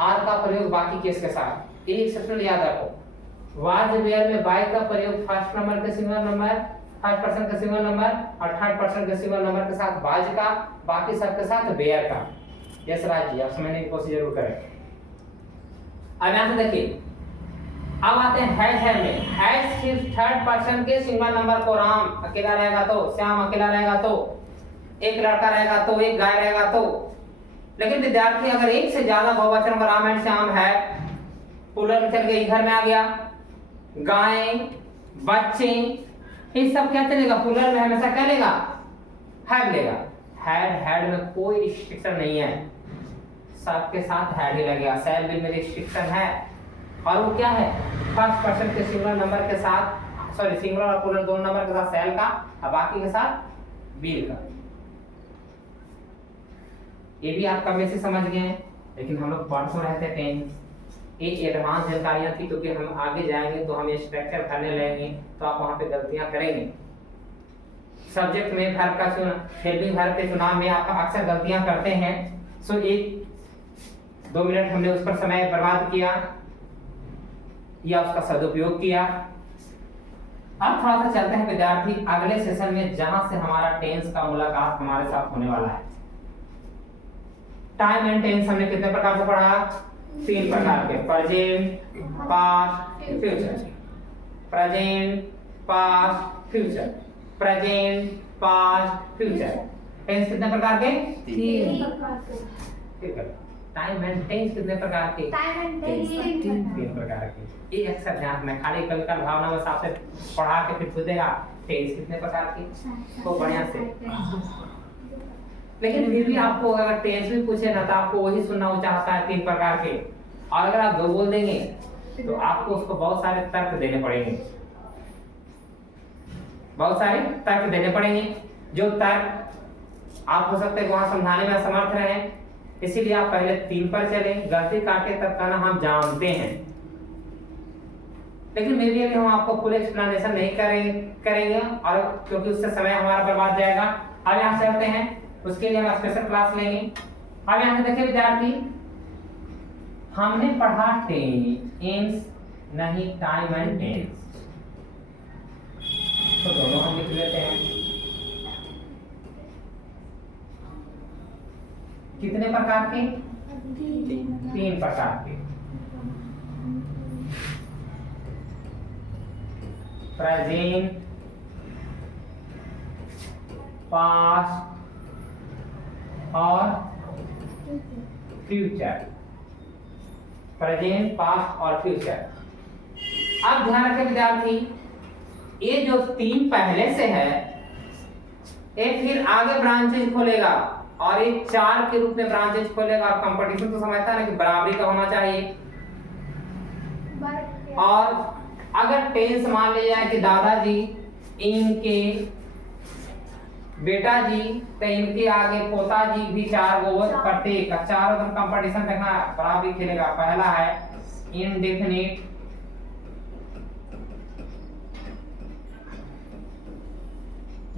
आर का प्रयोग बाकी केस के साथ। एक एक्सेप्शन याद रखो, वाज वेयर में बाय का प्रयोग फर्स्ट नंबर के सिंगुलर नंबर, फर्स्ट पर्सन के सिंगुलर नंबर और थर्ड पर्सन के सिंगुलर नंबर के साथ बाज का, बाकी सब के साथ वेयर का। यस राज जी, आप समझने की कोशिश जरूर करें। अब यहां से देखिए, अब आते हैं हैज, हैव में। हैज सिर्फ थर्ड पर्सन के सिंगुलर नंबर को, राम अकेला रहेगा तो, श्याम अकेला रहेगा तो, एक लड़का रहेगा तो, एक गाय रहेगा तो। लेकिन विद्यार्थी अगर एक से ज्यादा बहुवचन में राम एंड श्याम है, प्लूरल में चल के इधर में आ गया, गाय, बच्चे, ये सब क्या चलेगा? प्लूरल में हमेशा क्या लेगा? हैव लेगा। हैड, हैड में कोई रिस्ट्रिक्शन नहीं है, सबके साथ हैड ही लगेगा। शैल विल में रिस्ट्रिक्शन है, और वो क्या है? फर्स्ट पर्सन के सिंगुलर नंबर के साथ, सॉरी सिंगुलर और प्लूरल दोनों नंबर के साथ शैल का और बाकी के साथ विल का। ये भी आप कम से समझ गए हैं, लेकिन हम लोग पढ़ तो रहते हैं टेंस। एक एडवांस जानकारियां थी, क्योंकि हम आगे जाएंगे तो हम ये स्ट्रक्चर भरने लगेंगे, तो आप वहां पे गलतियां करेंगे। सब्जेक्ट में वर्ब का चुनाव, हेल्पिंग वर्ब के चुनाव में आप अक्सर गलतियां करते हैं। सो 1-2 मिनट हमने उस पर समय बर्बाद किया या उसका सदुपयोग किया। अब थोड़ा सा चलते हैं विद्यार्थी अगले सेशन में, जहां से हमारा टेंस का मुलाकात हमारे साथ होने वाला है। टाइम एंड टेंस हमने कितने प्रकार से पढ़ा? 3 प्रकार के, present, past, future. Present, past, future, present, past, future. Tense कितने प्रकार के? 3। टाइम एंड टेंस कितने प्रकार के? 3 प्रकार के। ये अक्सर ध्यान में खाली कल का भावना बस आपसे पढ़ा के फिर पूछेगा टेंस कितने प्रकार के, तो बढ़िया से। लेकिन फिर भी आपको अगर टेंस भी पूछे ना तो आपको वही सुनना वो चाहता है 3 प्रकार के, और अगर आप 2 बोल देंगे तो आपको उसको बहुत सारे तर्क देने पड़ेंगे, बहुत सारे तर्क देने पड़ेंगे। जो तर्क आप हो सकते हैं वहां समझाने में असमर्थ रहे, इसीलिए आप पहले 3 पर चले, गलती काटे तब कहना हम जानते हैं। लेकिन मे भी हम आपको फुल एक्सप्लेनेशन नहीं करेंगे और क्योंकि उससे समय हमारा बर्बाद जाएगा। अब यहाँ से चलते हैं, उसके लिए हम स्पेशल क्लास लेंगे। अब यहाँ से देखिए विद्यार्थी, हमने पढ़ा टेंस नहीं टाइम एंड टेंस, तो दोनों हम लिख लेते हैं। कितने प्रकार के? 3 प्रकार के। प्रेजेंट, पास्ट और फ्यूचर। प्रेजेंट, पास्ट और फ्यूचर। अब ध्यान रखें विद्यार्थी, ये जो 3 पहले से है ये फिर आगे ब्रांचेज खोलेगा और ये 4 के रूप में ब्रांचेज खोलेगा। और कंपटीशन तो समझता है ना कि बराबरी का होना चाहिए। और अगर टेंस मान लिया जाए कि दादाजी इनके बेटा जी, तो इनके आगे पोता जी भी 4 गो प्रत्येक 4 कंपटीशन देखना बराबरी खेलेगा। पहला है इनडेफिनिट,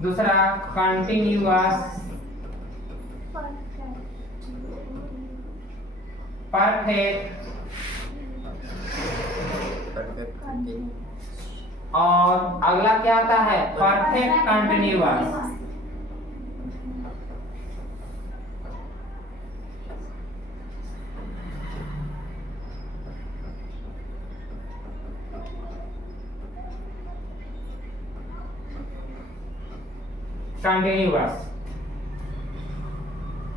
दूसरा कंटिन्यूअस, परफेक्ट और अगला क्या आता है? Perfect continuous. कंटिन्यूअस।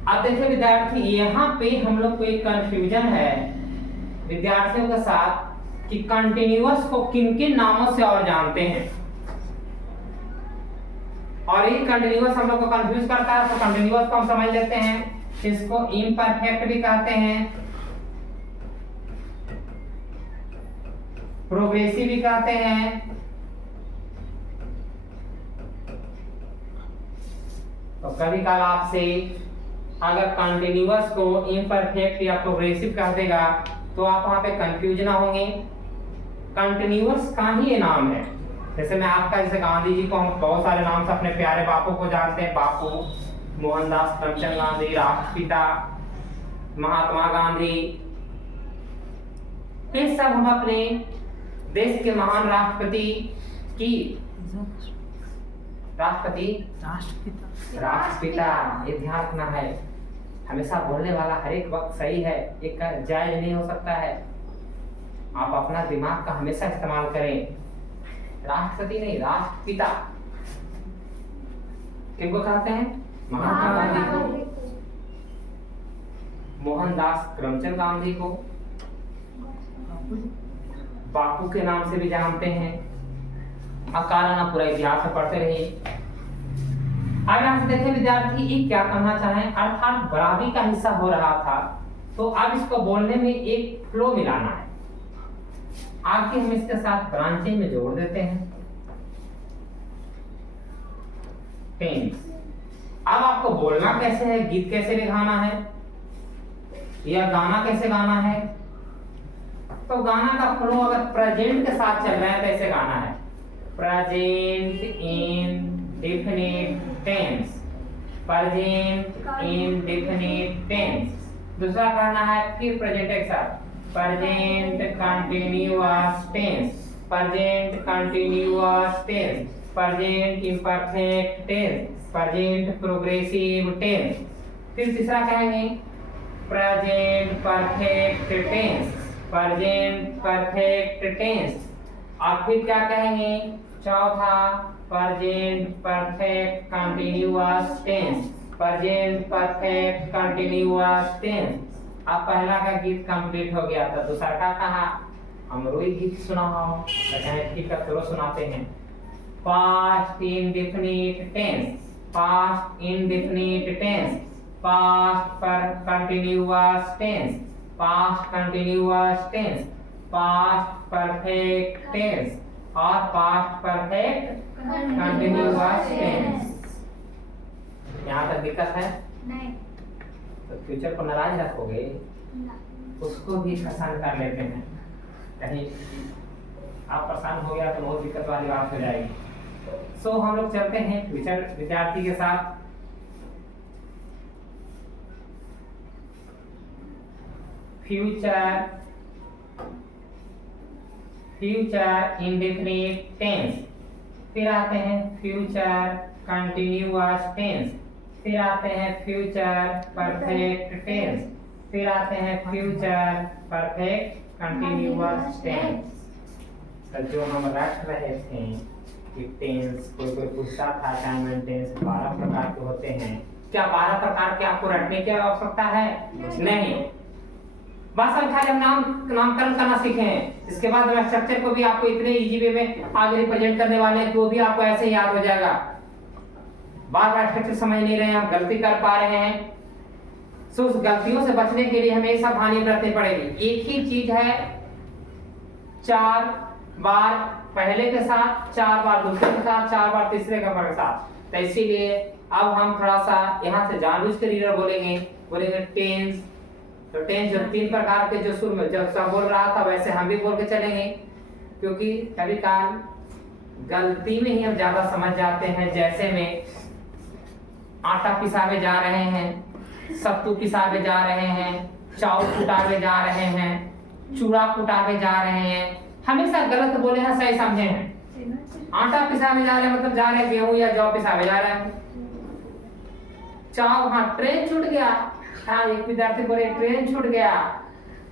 अब देखिए विद्यार्थी, यहाँ पे हम लोग को एक कंफ्यूजन है विद्यार्थियों के साथ कि कंटिन्यूअस को किन किन नामों से और जानते हैं, और ये कंटिन्यूअस हम लोग को कंफ्यूज करता है। तो कंटिन्यूअस को हम समझ लेते हैं, इसको इम्परफेक्ट भी कहते हैं, प्रोग्रेसिव भी कहते हैं। तो कभी काल आपसे अगर कंटिन्यूअस को इम्परफेक्ट या प्रोग्रेसिव कह देगा तो आप वहां पे कंफ्यूज ना होंगे। कंटिन्यूअस का ही ये नाम है। जैसे मैं आपका, जैसे गांधी जी को हम बहुत सारे नाम से अपने प्यारे बापू को जानते हैं, बापू, मोहनदास करमचंद गांधी, राष्ट्रपिता, महात्मा गांधी, ये सब हम अपने देश के महान राष्ट्रपति की राष्ट्रपिता, ये ध्यान रखना है। हमेशा बोलने वाला हर एक वक्त सही है, एक जायज नहीं हो सकता है। आप अपना दिमाग का हमेशा इस्तेमाल करें। राष्ट्रपति नहीं, राष्ट्रपिता किनको कहते हैं? महात्मा गांधी को, मोहनदास करमचंद गांधी को बापू के नाम से भी जानते हैं। अकारण पूरा इतिहास में पढ़ते रहिए। अब यहाँ से देखें विद्यार्थी, ये क्या कहना चाहें, अर्थात बराबरी का हिस्सा हो रहा था, तो अब इसको बोलने में एक फ्लो मिलाना है। आगे हम इसके साथ ब्रांचें में जोड़ देते हैं टेंस। अब आपको बोलना कैसे है, गीत कैसे गाना है या गाना कैसे गाना है, तो गाना का फ्लो अगर प्रेजेंट के साथ चल रहा है तो ऐसे गाना है, present indefinite tense, present indefinite tense. दूसरा कहना है फिर प्रेजेंट के साथ, present continuous tense, present continuous tense, present imperfect tense, present progressive tense. फिर तीसरा कहेंगे present perfect tense, present perfect tense. और फिर क्या कहेंगे, चौथा present perfect continuous tense, present perfect continuous tense. अब पहला का गीत कंप्लीट हो गया था, दूसरा का कहा हमरो ही गीत सुना हो, तो कहें ठीक है चलो सुनाते हैं। Past indefinite tense, past indefinite tense, past पर continuous tense, past continuous tense, past perfect tense और पास्ट परफेक्ट कंटीन्यूअस टेंस। यहाँ तक दिक्कत है? नहीं। तो फ्यूचर को नाराज रखोगे, उसको भी पसंद कर लेते हैं। कहीं आप परेशान हो गया तो बहुत दिक्कत वाली बात हो जाएगी। सो हम लोग चलते हैं फ्यूचर विद्यार्थी के साथ। फ्यूचर, फ्यूचर इंडेफिनिट टेंस, फिर आते हैं फ्यूचर कंटीन्यूअस टेंस, फिर आते हैं फ्यूचर परफेक्ट टेंस, फिर आते हैं फ्यूचर परफेक्ट कंटीन्यूअस टेंस। तो जो हम रख रहे थे कि टेंस, कोई पूछता था टाइम एंड टेंस 12 प्रकार के होते हैं, क्या 12 प्रकार के आपको रटने की आवश्यकता है? नहीं, बस हम खाली हम नामकरण करना सीखे हैं। इसके बाद मैं स्ट्रक्चर को भी आपको इतने इजी वे में आगे रिप्रेजेंट करने वाले हैं, तो भी आपको ऐसे ही याद हो जाएगा। बार बार स्ट्रक्चर समझ नहीं रहे हैं, आप गलती कर पा रहे हैं, सो उस गलतियों से बचने के लिए हमें सावधानी बरतनी पड़ेगी। एक ही चीज है 4 बार पहले के साथ, 4 बार दूसरे के साथ, 4 बार तीसरे के साथ। तो इसीलिए अब हम थोड़ा सा यहाँ से जानबूझ के रीडर बोलेंगे टेंस। तो टेंस जो 3 प्रकार के, जो शुरू में जब सब बोल रहा था वैसे हम भी बोल के चलेंगे, क्योंकि कभी काल गलती में ही हम ज्यादा समझ जाते हैं। जैसे में आटा पिसावे जा रहे हैं, सत्तू पिसावे जा रहे हैं, चावल कुटावे जा रहे हैं, चूड़ा कुटावे जा रहे हैं, हमेशा गलत बोले हैं, सही समझे हैं। आटा पिसावे जा रहे हैं मतलब जा रहे हैं गेहूं या जौ पिसावे जा रहे हैं। चाव, हाँ ट्रेन छूट गया, हाँ एक विद्यार्थी बोले ट्रेन छूट गया,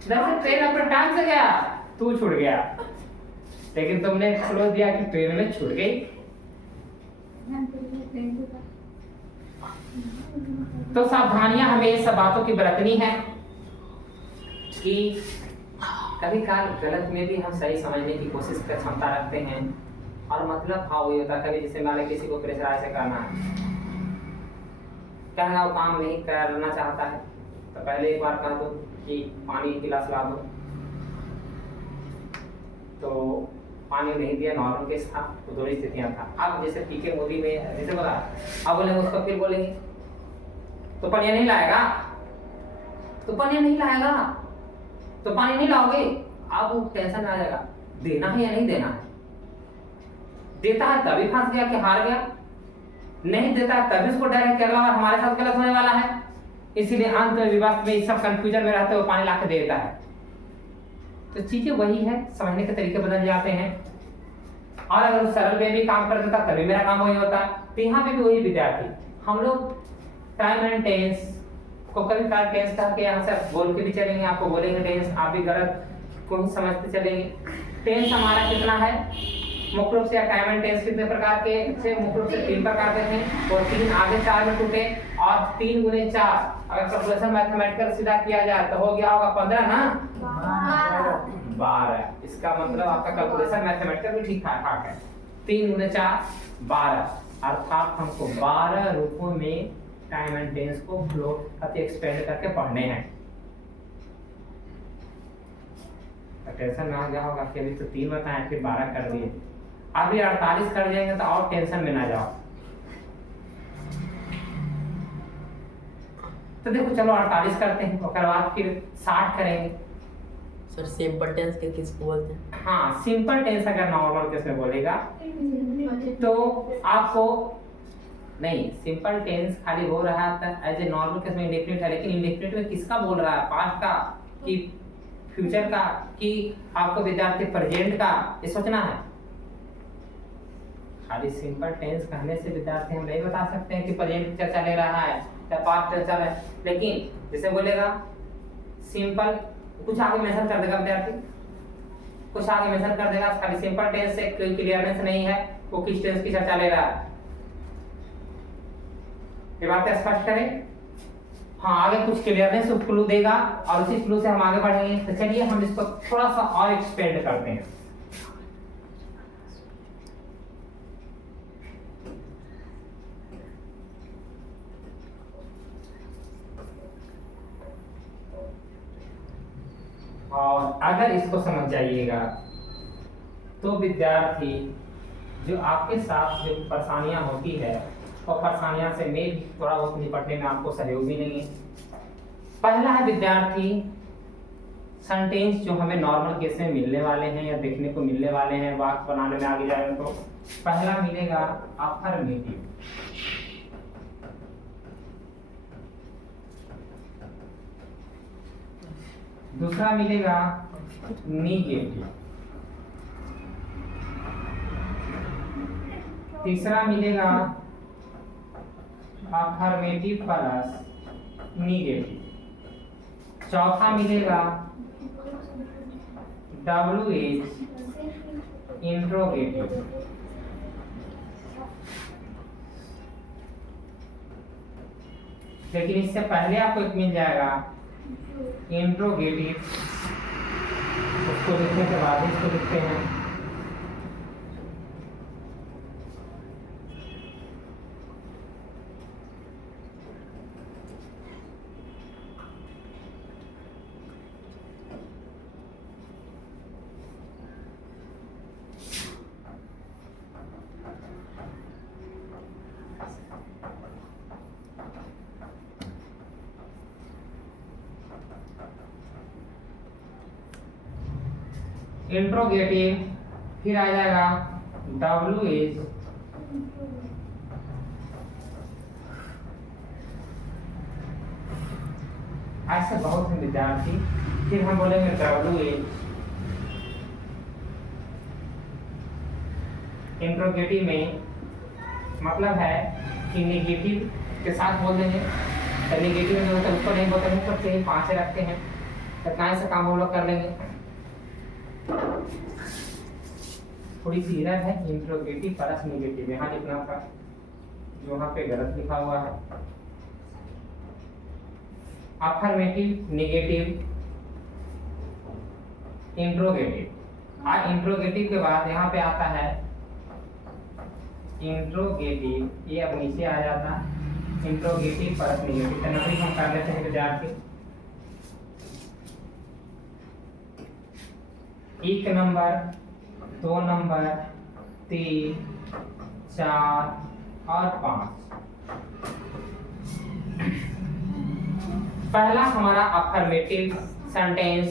दरअसल ट्रेन अपने टाइम से गया, तू छूट गया, लेकिन तुमने क्लोज दिया कि ट्रेन में छूट गई। तो सावधानियां हमें ये सब बातों की बरतनी है कि कभी काल गलत में भी हम सही समझने की कोशिश कर क्षमता रखते हैं। और मतलब हाँ वही होता है, कभी जैसे मान किसी को प्रेशराइज से करना है, कहना वो काम नहीं करना चाहता है, तो पहले एक बार कह दो कि पानी की गिलास ला दो, तो पानी नहीं दिया, नॉर्मल केस था, तो दोनों स्थितियां था। अब जैसे पीके मोदी में जैसे बोला, अब बोलेंगे उसको फिर बोलेंगे तो पनिया नहीं लाएगा, तो पनिया नहीं लाएगा, तो पानी नहीं लाओगे, अब वो टेंशन आ जाएगा, देना है या नहीं देना है। देता है तभी फंस गया कि हार गया, नहीं देता है तभी उसको डर है कि अगला बार हमारे साथ गलत होने वाला है, इसीलिए अंत में विवाद में सब कंफ्यूजन में रहते हुए पानी ला के देता है। तो चीजें वही है, समझने के तरीके बदल जाते हैं। और अगर सरल वे भी काम कर देता तभी मेरा काम वही होता। तो यहाँ पे भी वही विद्यार्थी, हम लोग टाइम एंड टेंस को कभी काल टेंस कह के यहाँ से बोल के भी चलेंगे, आपको बोलेंगे टेंस, आप भी गलत को ही समझते चलेंगे। टेंस हमारा कितना है मुख्य रूप से, टाइम एंड टेंस कितने प्रकार के से, मुख्य रूप से 3 प्रकार के थे, और 3 आगे 4 में टूटे, और 3 गुने 4 अगर कैलकुलेशन मैथमेटिकल सीधा किया जाए तो हो गया होगा 15 ना 12। इसका मतलब आपका कैलकुलेशन मैथमेटिकल भी ठीक ठाक है। 3 गुने 4 12, अर्थात हमको 12 रूपों में टाइम एंड टेंस को फ्लो करके एक्सपेंड करके पढ़ने हैं। टेंशन में आ गया होगा कि अभी तो 3 बताए फिर 12 कर दिए, अभी 48 कर जाएंगे तो और टेंशन में ना जाओ। तो देखो चलो 48 करते हैं, उसके बाद फिर 60 करेंगे। सर सिंपल टेंस के किसको बोलते हैं? हाँ सिंपल टेंस अगर नॉर्मल केस में बोलेगा तो आपको नहीं, सिंपल टेंस खाली हो रहा था एज ए नॉर्मल केस में इंडेफिनिट है, लेकिन इंडेफिनिट में किसका बोल रहा है, पास्ट का कि फ्यूचर का कि आपको विद्यार्थी प्रेजेंट का, ये सोचना है। खाली सिंपल टेंस कहने से विद्यार्थी हम नहीं बता सकते हैं कि प्रेजेंट चर्चा ले रहा है या पास्ट चर्चा है, लेकिन जैसे बोलेगा सिंपल कुछ आगे मेंशन कर देगा विद्यार्थी, कुछ आगे मेंशन कर देगा, खाली सिंपल टेंस से कोई क्लियरनेस नहीं है, वो किस टेंस की चर्चा ले रहा है। ये बात स्पष्ट करें। हाँ, आगे कुछ क्लियरनेस क्लू देगा और उसी क्लू से हम आगे बढ़ेंगे। तो चलिए हम इसको थोड़ा सा और एक्सपेंड करते हैं। और अगर इसको समझ जाइएगा तो विद्यार्थी जो आपके साथ जो परेशानियां होती है और परेशानियां से मैं भी थोड़ा बहुत निपटने में आपको सहयोग मिलेंगे। पहला है विद्यार्थी सेंटेंस जो हमें नॉर्मल केस में मिलने वाले हैं या देखने को मिलने वाले हैं, वाक्य बनाने में आगे जाएंगे तो पहला मिलेगा अफर्मेटिव, दूसरा मिलेगा निगेटिव, तीसरा मिलेगा अफर्मेटिव प्लस निगेटिव, चौथा मिलेगा WH इंट्रोगेटिव, लेकिन इससे पहले आपको एक मिल जाएगा इंट्रोगेटिव, उसको लिखने के बाद इसको लिखते हैं इंट्रोगेटिव, फिर आ जाएगा WH ऐसे बहुत हैं विद्यार्थी। फिर हम बोलेंगे WH इंट्रोगेटिव में मतलब है कि नेगेटिव के साथ बोल देंगे, तो नेगेटिव में होता है ऊपर नहीं बोलते, ऊपर से 5 रखते हैं, तो कहाँ से काम हम लोग कर लेंगे। थोड़ी सी एरर है, इंट्रोगेटिव प्लस नेगेटिव यहाँ लिखना था, जो यहाँ पे गलत लिखा हुआ है। Affirmative, negative, interrogative. इंट्रोगेटिव के बाद यहाँ पे आता है इंट्रोगेटिव, ये अब नीचे आ जाता है इंट्रोगेटिव प्लस नेगेटिव। तो नंबरिंग हम कर लेते हैं विद्यार्थी। 1 नंबर, 2 नंबर, 3, 4 और 5। पहला हमारा अफर्मेटिव सेंटेंस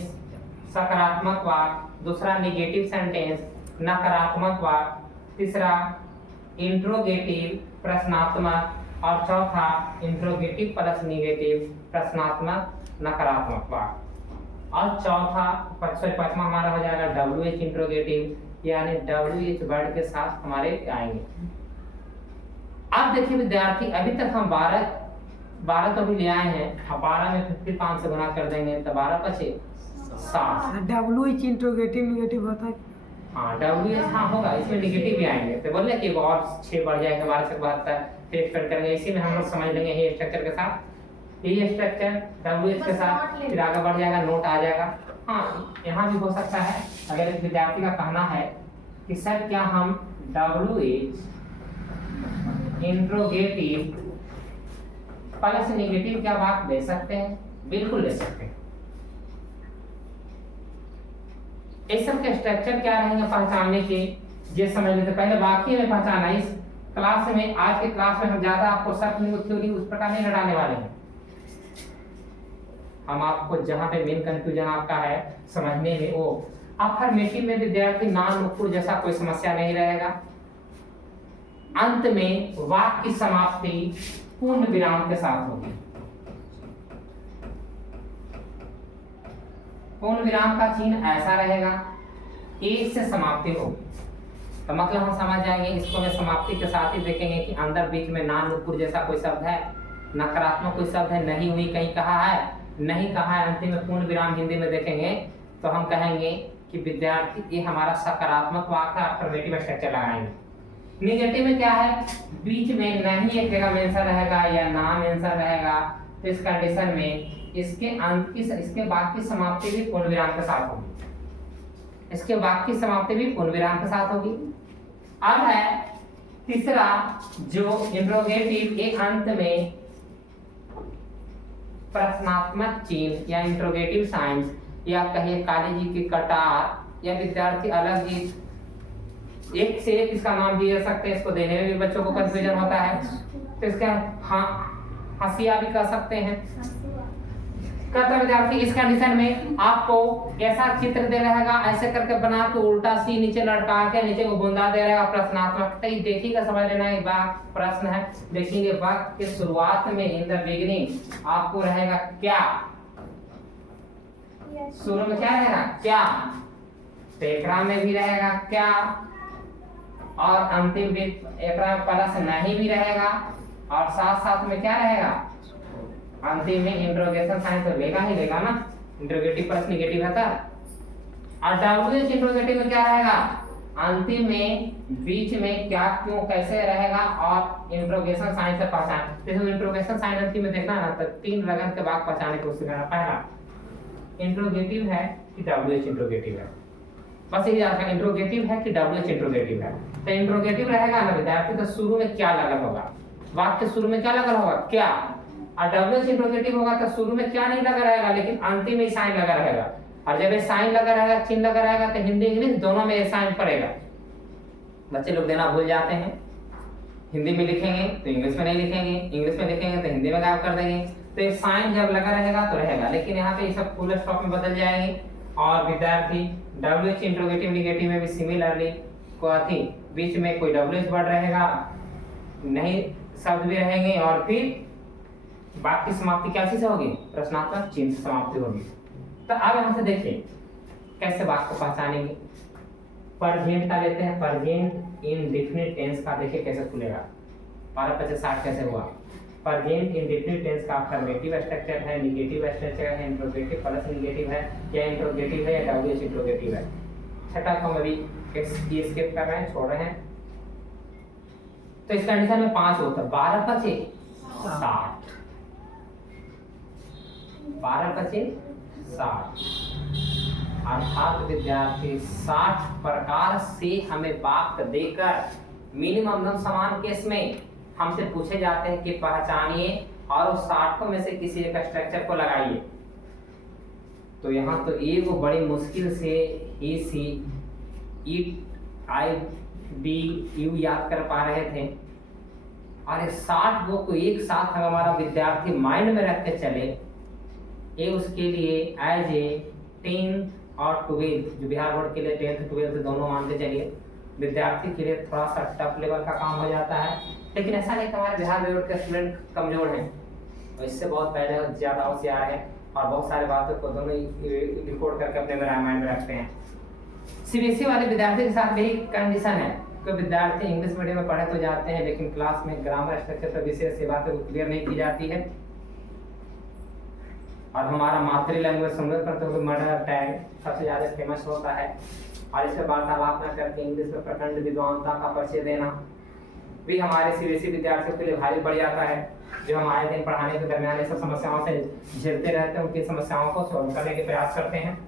सकारात्मक वाक्य, दूसरा नेगेटिव सेंटेंस नकारात्मक वाक्य, तीसरा इंट्रोगेटिव प्रश्नात्मक और चौथा इंट्रोगेटिव प्लस नेगेटिव प्रश्नात्मक नकारात्मक वाक्य। और चौथा पांचवा हमारा हो जाएगा WH इंट्रोगेटिव, यानी WH वर्ड के साथ हमारे आएंगे। अब देखिए विद्यार्थी, अभी तक हम 12 तो भी ले आए हैं, अब 12 में फिर 5 से गुना कर देंगे तो 12 बचे 7। WH इंट्रोगेटिव नेगेटिव होता है। हाँ WH हाँ होगा, इसमें नेगेटिव भी आएंगे, तो बोले कि और 6 बढ़ जाएगा 12 से 72, फिर एक्सपेंड करेंगे। इसी में हम लोग समझ लेंगे ये स्ट्रक्चर के साथ, ये स्ट्रक्चर WH के साथ, फिर आगे बढ़ जाएगा, नोट आ जाएगा। हाँ यहाँ भी हो सकता है, अगर एक विद्यार्थी का कहना है कि सर क्या हम WH इंट्रोगेटिव प्लस नेगेटिव क्या बात ले सकते हैं? बिल्कुल ले सकते हैं। इस सब के स्ट्रक्चर क्या रहेंगे पहचानने के, ये समझ लेते। पहले वाक्य में पहचाना, इस क्लास में, आज के क्लास में हम ज्यादा आपको शर्त थ्योरी उस प्रकार नहीं लड़ाने वाले हैं। हम आपको जहां पे मेन कंफ्यूजन आपका है समझने में, वो अफर्मेटिव में विद्यार्थी नाम नुक्कुर जैसा कोई समस्या नहीं रहेगा। अंत में वाक्य की समाप्ति पूर्ण विराम के साथ होगी। पूर्ण विराम का चिन्ह ऐसा रहेगा, एक से समाप्ति होगी, तो मतलब हम समझ जाएंगे। इसको मैं समाप्ति के साथ ही देखेंगे कि अंदर बीच में नान नुक्कुर जैसा कोई शब्द है, नकारात्मक कोई शब्द है, नहीं हुई कहीं कहा है, नहीं कहा है, अंतिम में पूर्ण विराम हिंदी में देखेंगे तो हम कहेंगे कि विद्यार्थी, ये हमारा सकारात्मक वाक्य है, अफर्मेटिव स्ट्रक्चर लगाएंगे। निगेटिव में क्या है, बीच में नहीं एक जगह में आंसर रहेगा या नाम आंसर रहेगा, तो इस कंडीशन में इसके अंत की, इसके बाद की समाप्ति भी पूर्ण विराम के साथ होगी, इसके बाद की समाप्ति भी पूर्ण विराम के साथ होगी। अब है तीसरा जो इंट्रोगेटिव, एक अंत में प्रश्नात्मक चिन्ह या इंट्रोगेटिव साइंस, या कहिए काली जी की कटार, या विद्यार्थी अलग ही एक से एक इसका नाम दिए जा सकते हैं, इसको देने में भी बच्चों को कंफ्यूजन होता है, तो इसका हंसिया भी कर सकते हैं। कहता विद्यार्थी इस कंडीशन में आपको ऐसा चित्र दे रहेगा, ऐसे करके बना के उल्टा सी नीचे लटका के नीचे को बूंदा दे रहेगा, प्रश्नात्मक। तो ये देखिएगा, समझ लेना एक वाक्य प्रश्न है, देखेंगे वाक्य के शुरुआत में इन द बिगिनिंग आपको रहेगा क्या, शुरू में क्या रहेगा क्या, टेकरा में भी रहेगा क्या, और अंतिम भी एकरा प्लस नहीं भी रहेगा, और साथ साथ में क्या रहेगा, अंतिम में इंट्रोगेशन साइन तो लेगा ही लेगा ना, इंट्रोगेटिव प्लस नेगेटिव रहता है। और डब्ल्यूएच इंट्रोगेटिव में क्या रहेगा, अंतिम में बीच में क्या क्यों कैसे रहेगा, और इंट्रोगेशन साइन से पहचान। देखो इंट्रोगेशन साइन अंतिम में देखना ना, तो 3 लगन के बाद पहचाने की कोशिश करना। पहला इंट्रोगेटिव है कि डब्ल्यूएच इंट्रोगेटिव है, बस यही जानना, इंट्रोगेटिव है कि डब्ल्यूएच इंट्रोगेटिव है। तो इंट्रोगेटिव रहेगा ना विद्यार्थी, तो शुरू में क्या लगन होगा, वाक्य शुरू में क्या लगन होगा क्या, और डब्ल्यूएच इंट्रोगेटिव होगा तो शुरू में क्या नहीं लगा रहेगा, लेकिन अंतिम में साइन लगा रहेगा। और जब ये साइन लगा रहेगा, चिन्ह लगा रहेगा, तो हिंदी इंग्लिश दोनों में ये साइन पड़ेगा। बच्चे लोग देना भूल जाते हैं, हिंदी में लिखेंगे तो इंग्लिश में नहीं लिखेंगे, इंग्लिश में लिखेंगे तो हिंदी में गायब कर देंगे। तो ये साइन जब लगा रहेगा तो रहेगा, लेकिन यहाँ पे ये सब फुल स्टॉप में बदल जाएंगे। और विद्यार्थी डब्ल्यूएच इंट्रोगेटिव निगेटिव में भी सिमिलरली को थी, बीच में कोई डब्ल्यूएच वर्ड रहेगा, नहीं शब्द भी रहेंगे, और फिर वाक्य की समाप्ति कैसी से होगी, प्रश्नात्मक चिन्ह से समाप्ति होगी। तो अब यहाँ से देखिए कैसे वाक्य को पहचानेंगे। परजेंट का लेते हैं, परजेंट इंडेफिनिट टेंस का देखिए कैसे खुलेगा, 12-25-60 कैसे हुआ। परजेंट इंडेफिनिट टेंस का अफर्मेटिव स्ट्रक्चर है, नेगेटिव स्ट्रक्चर है, इंट्रोगेटिव प्लस नेगेटिव है, या इंट्रोगेटिव है या डब्ल्यूएच इंट्रोगेटिव है। छठा को हम अभी स्किप कर रहे हैं, छोड़ रहे हैं। तो इस कंडीशन में 5 होता है, 12-25-60, 12-25-60, अर्थात विद्यार्थी 60 प्रकार से हमें वाक्य देकर मिनिमम समान केस में हमसे पूछे जाते हैं कि पहचानिए और उस 60 में से किसी एक स्ट्रक्चर को लगाइए। तो यहाँ तो एक बड़ी मुश्किल से ही सी इट आई बी यू याद कर पा रहे थे, और ये 60 को एक साथ हमारा विद्यार्थी माइंड में रख के चले, ये उसके लिए एज ए 10th और 12th, जो बिहार बोर्ड के लिए 10th 12th दोनों मानते चलिए, विद्यार्थी के लिए थोड़ा सा टफ लेवल का काम हो जाता है। लेकिन ऐसा नहीं कि हमारे बिहार बोर्ड के स्टूडेंट कमजोर हैं, और इससे बहुत पहले ज़्यादा होशियार है, और बहुत सारे बातों को दोनों रिकॉर्ड करके अपने माइंड में रखते हैं। सीबीएसई वाले विद्यार्थी के साथ भी कंडीशन है कि विद्यार्थी इंग्लिश मीडियम में पढ़े तो जाते हैं, लेकिन क्लास में ग्रामर स्ट्रक्चर पर विशेष से बातों को क्लियर नहीं की जाती है। और हमारा मातृ लैंग्वेज संगत करते हुए मदर टैग सबसे ज़्यादा फेमस होता है, और इस पर वार्तालाप न करके इंग्लिश में प्रखंड विद्वानता का परिचय देना भी हमारे सीबीएसई विद्यार्थियों के लिए भारी पड़ जाता है, जो हम आए दिन पढ़ाने के दरमियान ये सब समस्याओं से झेलते रहते हैं, उनकी समस्याओं को सॉल्व करने के प्रयास करते हैं।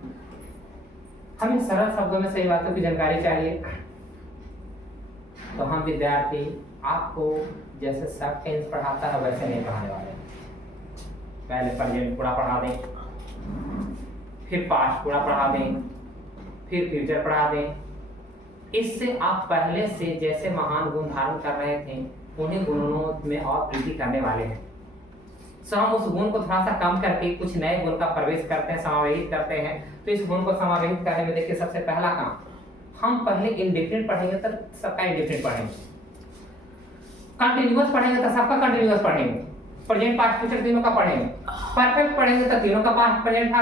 हमें सरल शब्दों में सही बातों की जानकारी चाहिए, तो हम विद्यार्थी आपको जैसे सब टेंस पढ़ाता है वैसे नहीं पढ़ाने वाले। पहले प्रेजेंट पूरा पढ़ा दें, फिर पास्ट पूरा पढ़ा दें, फिर फ्यूचर पढ़ा दें। इससे आप पहले से जैसे महान गुण धारण कर रहे थे उन्हीं गुणों में और प्रीति करने वाले हैं। सो हम उस गुण को थोड़ा सा कम करके कुछ नए गुण का प्रवेश करते हैं, समावेशित करते हैं। तो इस गुण को समावेशित करने में देखिए सबसे पहला काम, हम पहले इंडेफिनिट पढ़ेंगे तो सबका इंडेफिनिट पढ़ेंगे, कंटिन्यूअस पढ़ेंगे तो सबका कंटिन्यूअस पढ़ेंगे, प्रेजेंट पास्ट फ्यूचर तीनों का पढ़ेंगे, परफेक्ट पढ़ेंगे तो तीनों का पास्ट प्रेजेंट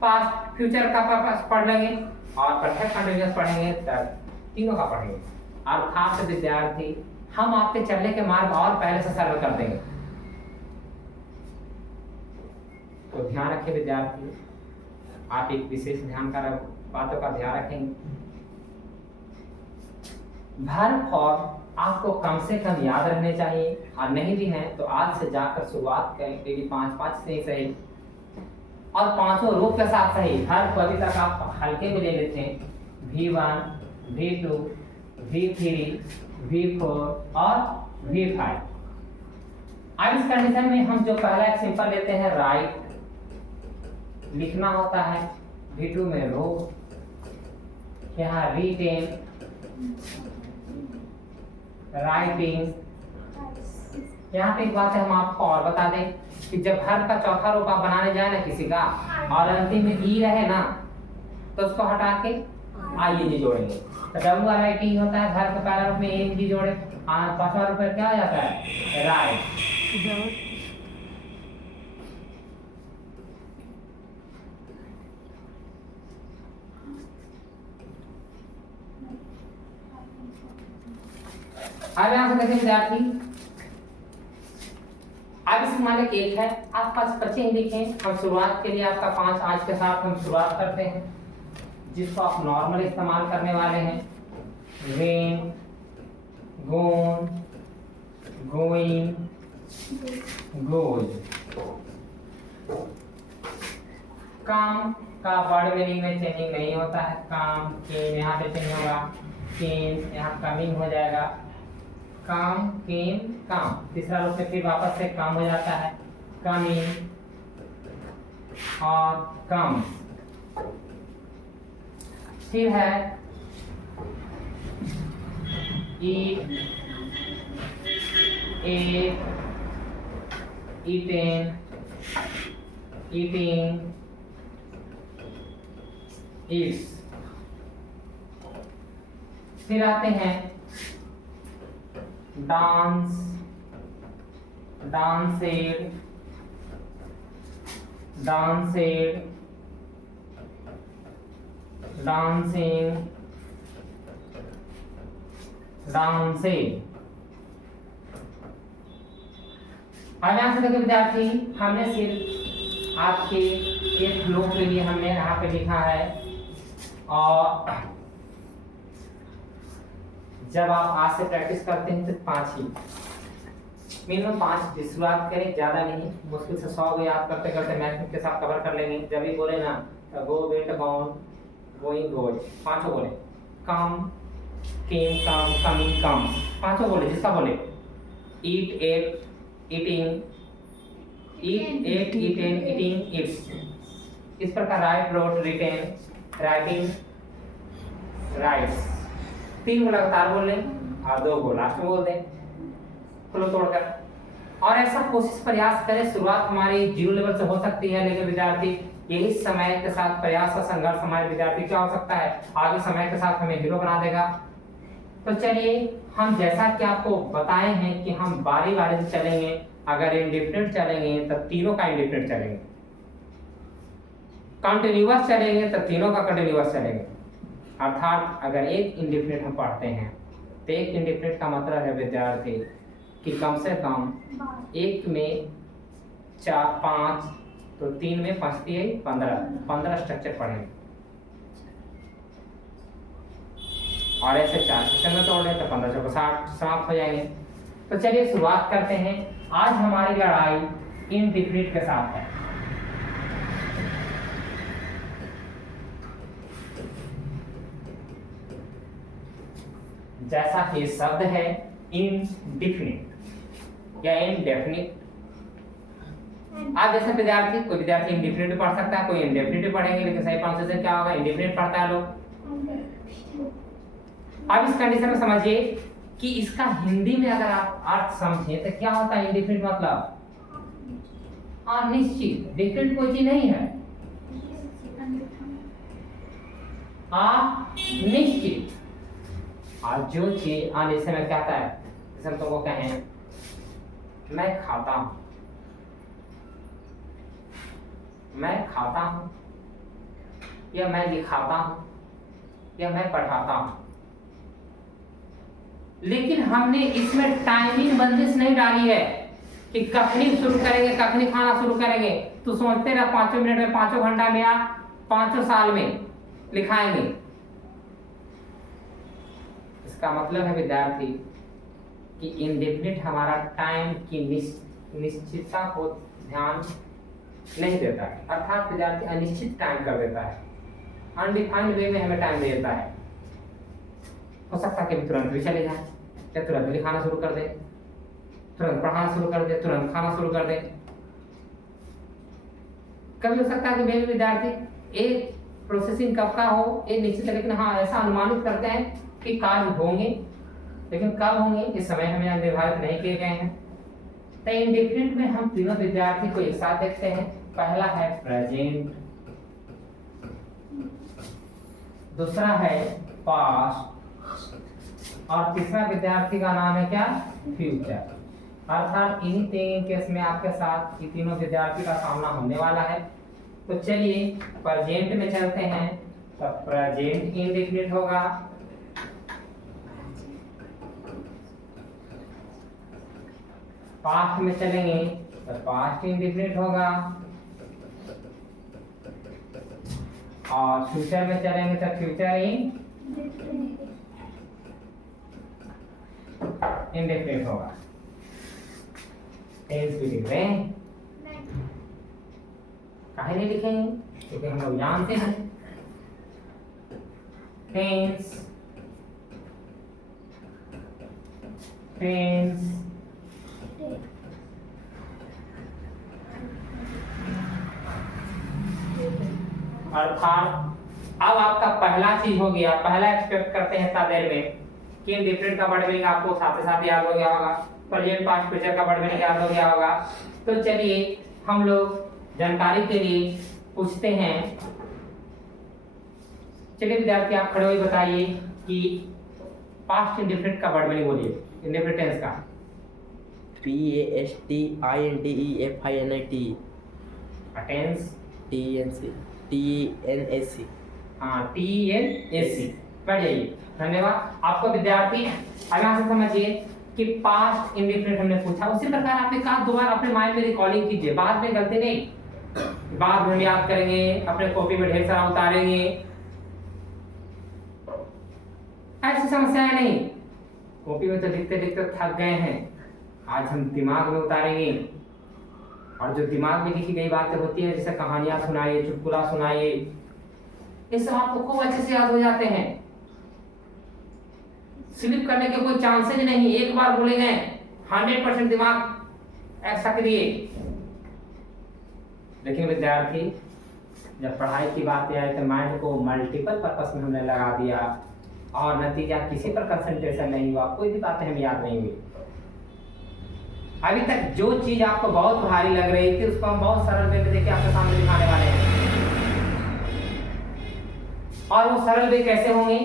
पास्ट फ्यूचर का पढ़ लेंगे, और परफेक्ट कंटिन्यूअस पढ़ेंगे तो तीनों का पढ़ेंगे। अर्थात विद्यार्थी हम आपके चलने के मार्ग और पहले से सर्व कर देंगे। तो ध्यान रखें विद्यार्थी, आप एक विशेष ध्यान का बातों का ध्यान रखेंगे। वर्ब फॉर्म आपको कम से कम याद रहने चाहिए, और नहीं भी हैं तो आज से जाकर शुरुआत करें, डेली 5-5 से ही सही, और पांचों रूप के साथ सही। हर को अभी तक आप हल्के में ले लेते हैं, V1, V2, V3, V4 और V5। अब इस कंडीशन में हम जो पहला एक सिंपल लेते हैं, राइट लिखना होता है, V2 में रो, यहाँ रिटेन, राइटिंग। यहाँ पे एक बात है, हम आपको और बता दें कि जब हर का चौथा रूप आप बनाने जाए ना किसी का, और अंतिम में ई रहे ना, तो उसको हटा के ING जोड़ेंगे। तो WRIT होता है, घर के पहला रूप में ING जोड़े, पांचवा रूप में क्या हो जाता है, राइट। अब यहां से देखें विद्यार्थी, अब इस मालिक एक है, आप पास बचे ही लिखें। हम शुरुआत के लिए आपका 5 आज के साथ हम शुरुआत करते हैं, जिसको आप नॉर्मल इस्तेमाल करने वाले हैं। Went, gone, going, goes. काम का वर्ड मीनिंग में चेंजिंग नहीं होता है, काम केम यहाँ पे चेंज होगा, केम यहाँ कमिंग हो जाएगा, काम केम काम। तीसरा रूप में फिर वापस से काम हो जाता है, कमिंग और कम। फिर है ईट, एट, ईटेन, ईटिंग, ईट्स। फिर आते हैं डांस, डांसेड, डांसेड, डांसिंग, डांसिंग। अब यहां से देखिए विद्यार्थी, हमने सिर्फ आपके एक फ्लो के लिए हमने यहाँ पे लिखा है, और जब आप आज से प्रैक्टिस करते हैं तो 5 ही, मिनिमम 5 की शुरुआत करें, ज्यादा नहीं। मुश्किल से 100 को याद करते करते मैथमेटिक्स के साथ कवर कर लेंगे। जब भी बोले ना, गो वेट गॉन, गोइंग गोज, पांचों बोले, कम केम कम, कमिंग कम्स, पांचों बोले। जिसका बोले eat, ate, eating, eat, ate, eaten, eating, eats. इस प्रकार write, wrote, written, writing, writes. 3 को लगातार बोल लें और 2 को लास्ट में बोल दें, फ्लो तोड़कर। और ऐसा कोशिश प्रयास करें। शुरुआत हमारी 0 लेवल से हो सकती है, लेकिन विद्यार्थी यही समय के साथ प्रयास और संघर्ष हमारे विद्यार्थी क्या हो सकता है, आगे समय के साथ हमें हीरो बना देगा। तो चलिए, हम जैसा कि आपको बताए हैं कि हम बारी बारी से चलेंगे। अगर इंडिफिनिट चलेंगे तो तीनों का इंडिफिनिट चलेंगे, कंटिन्यूअस चलेंगे तो तीनों का कंटिन्यूअस चलेंगे। अर्थात अगर एक इंडिफिनिट हम पढ़ते हैं तो एक इंडिफिनिट का मतलब है विद्यार्थी कि कम से कम एक में 4, 5, तो 3 में 5 × 15 स्ट्रक्चर पढ़ेंगे, और ऐसे 4 सेक्शन में तोड़ लें तो 15 × 60 समाप्त हो जाएंगे। तो चलिए शुरुआत करते हैं। आज हमारी लड़ाई इंडिफिनिट के साथ है। जैसा कि शब्द है इंडिफिनिट या इनडेफिनिट। आज जैसे विद्यार्थी, कोई विद्यार्थी इंडिफिनिट पढ़ सकता है, कोई इंडेफिनिट पढ़ेंगे, लेकिन सही प्रोनाउंसिएशन क्या होगा, इंडिफिनिट पढ़ता है लोग। अब इस कंडीशन में समझिए कि इसका हिंदी में अगर आप अर्थ समझें तो क्या होता है इंडिफिनिट मतलब, अनिश्चित। डेफिनिट कोई चीज नहीं है, अनिश्चित। और जो चीज अनिश्चित में क्या है, जैसे हम तुमको कहें मैं खाता हूं, मैं खाता हूं, या मैं लिखाता हूं, या मैं पढ़ाता हूं, लेकिन हमने इसमें टाइमिंग बंदिश नहीं डाली है कि कखनी शुरू करेंगे, कखनी खाना शुरू करेंगे। तो सोचते रहे 5 मिनट में, 5 घंटा में या 5 साल में लिखाएंगे। इसका मतलब है विद्यार्थी कि इंडेफिनिट हमारा टाइम की निश्चितता को ध्यान नहीं देता है, अर्थात विद्यार्थी अनिश्चित टाइम कर देता है, अनडिफाइंड वे में हमें टाइम देता है। हो सकता है कि तुरंत भी चले जाए, या तुरंत लिखाना शुरू कर दे, तुरंत पढ़ाना शुरू कर दे, तुरंत खाना शुरू कर दे। कभी हो सकता है कि वे विद्यार्थी एक प्रोसेसिंग कब का हो ये निश्चित है, लेकिन हाँ ऐसा अनुमानित करते हैं कि कार्य होंगे, लेकिन कब होंगे इस समय हमें निर्धारित नहीं किए गए हैं। तो इंडिफरेंट में हम तीनों विद्यार्थी को एक साथ देखते हैं। पहला है प्रेजेंट, दूसरा है पास्ट, और तीसरा विद्यार्थी का नाम है क्या, फ्यूचर। अर्थात इन तीन केस में आपके साथ ये तीनों विद्यार्थी का सामना होने वाला है। तो चलिए प्रेजेंट में चलते हैं, तो प्रेजेंट इंडेफिनिट होगा, पास्ट में चलेंगे तो पास्ट इंडेफिनिट होगा, और फ्यूचर में चलेंगे तो फ्यूचर इंडेफिनिट होगा। टेंस भी लिख रहे हैं, काहे नहीं लिखेंगे, क्योंकि हम लोग जानते हैं टेंस टेंस अर्थात अब आपका पहला चीज हो गया, पहला एक्सपेक्ट करते हैं तादेर में कि इंडेफिनिट का वर्ड मीनिंग आपको साथ साथ याद हो गया होगा, प्रेजेंट पास्ट फ्यूचर का वर्ड मीनिंग याद हो गया होगा। तो चलिए हम लोग जानकारी के लिए पूछते हैं, चलिए विद्यार्थी आप खड़े हुए बताइए कि पास्ट इंडेफिनिट का वर्ड मीनिंग बोलिए, इंडेफिनिट टेंस का। PASTINDEFINIT tense TNSC। हाँ TNSC, बैठ जाइए, धन्यवाद आपको विद्यार्थी। अब यहाँ से समझिए कि पास्ट इंडेफिनिट हमने पूछा, उसी प्रकार आपने कहा दोबारा अपने माइंड में रिकॉर्डिंग कीजिए, बाद में गलती नहीं, बाद में याद करेंगे, अपने कॉपी में ढेर सारा उतारेंगे, ऐसी समस्याएं नहीं। कॉपी में तो लिखते लिखते थक गए हैं, आज हम दिमाग में उतारेंगे, और जो दिमाग में लिखी गई बातें होती है, जैसे कहानियां सुनाइए, चुटकुला सुनाइए, ये सब आपको खूब अच्छे से याद हो जाते हैं, स्लिप करने के कोई चांसेज नहीं। एक बार बोलेंगे 100% दिमाग सक्रिय। लेकिन विद्यार्थी जब पढ़ाई की बात आए तो माइंड को मल्टीपल पर्पस में हमने लगा दिया, और नतीजा किसी पर कंसंट्रेशन नहीं हुआ, कोई भी बातें हमें याद नहीं हुई। अभी तक जो चीज आपको बहुत भारी लग रही थी उसको हम बहुत सरल वे में देखिए आपके सामने दिखाने वाले हैं। और वो सरल वे कैसे होंगे,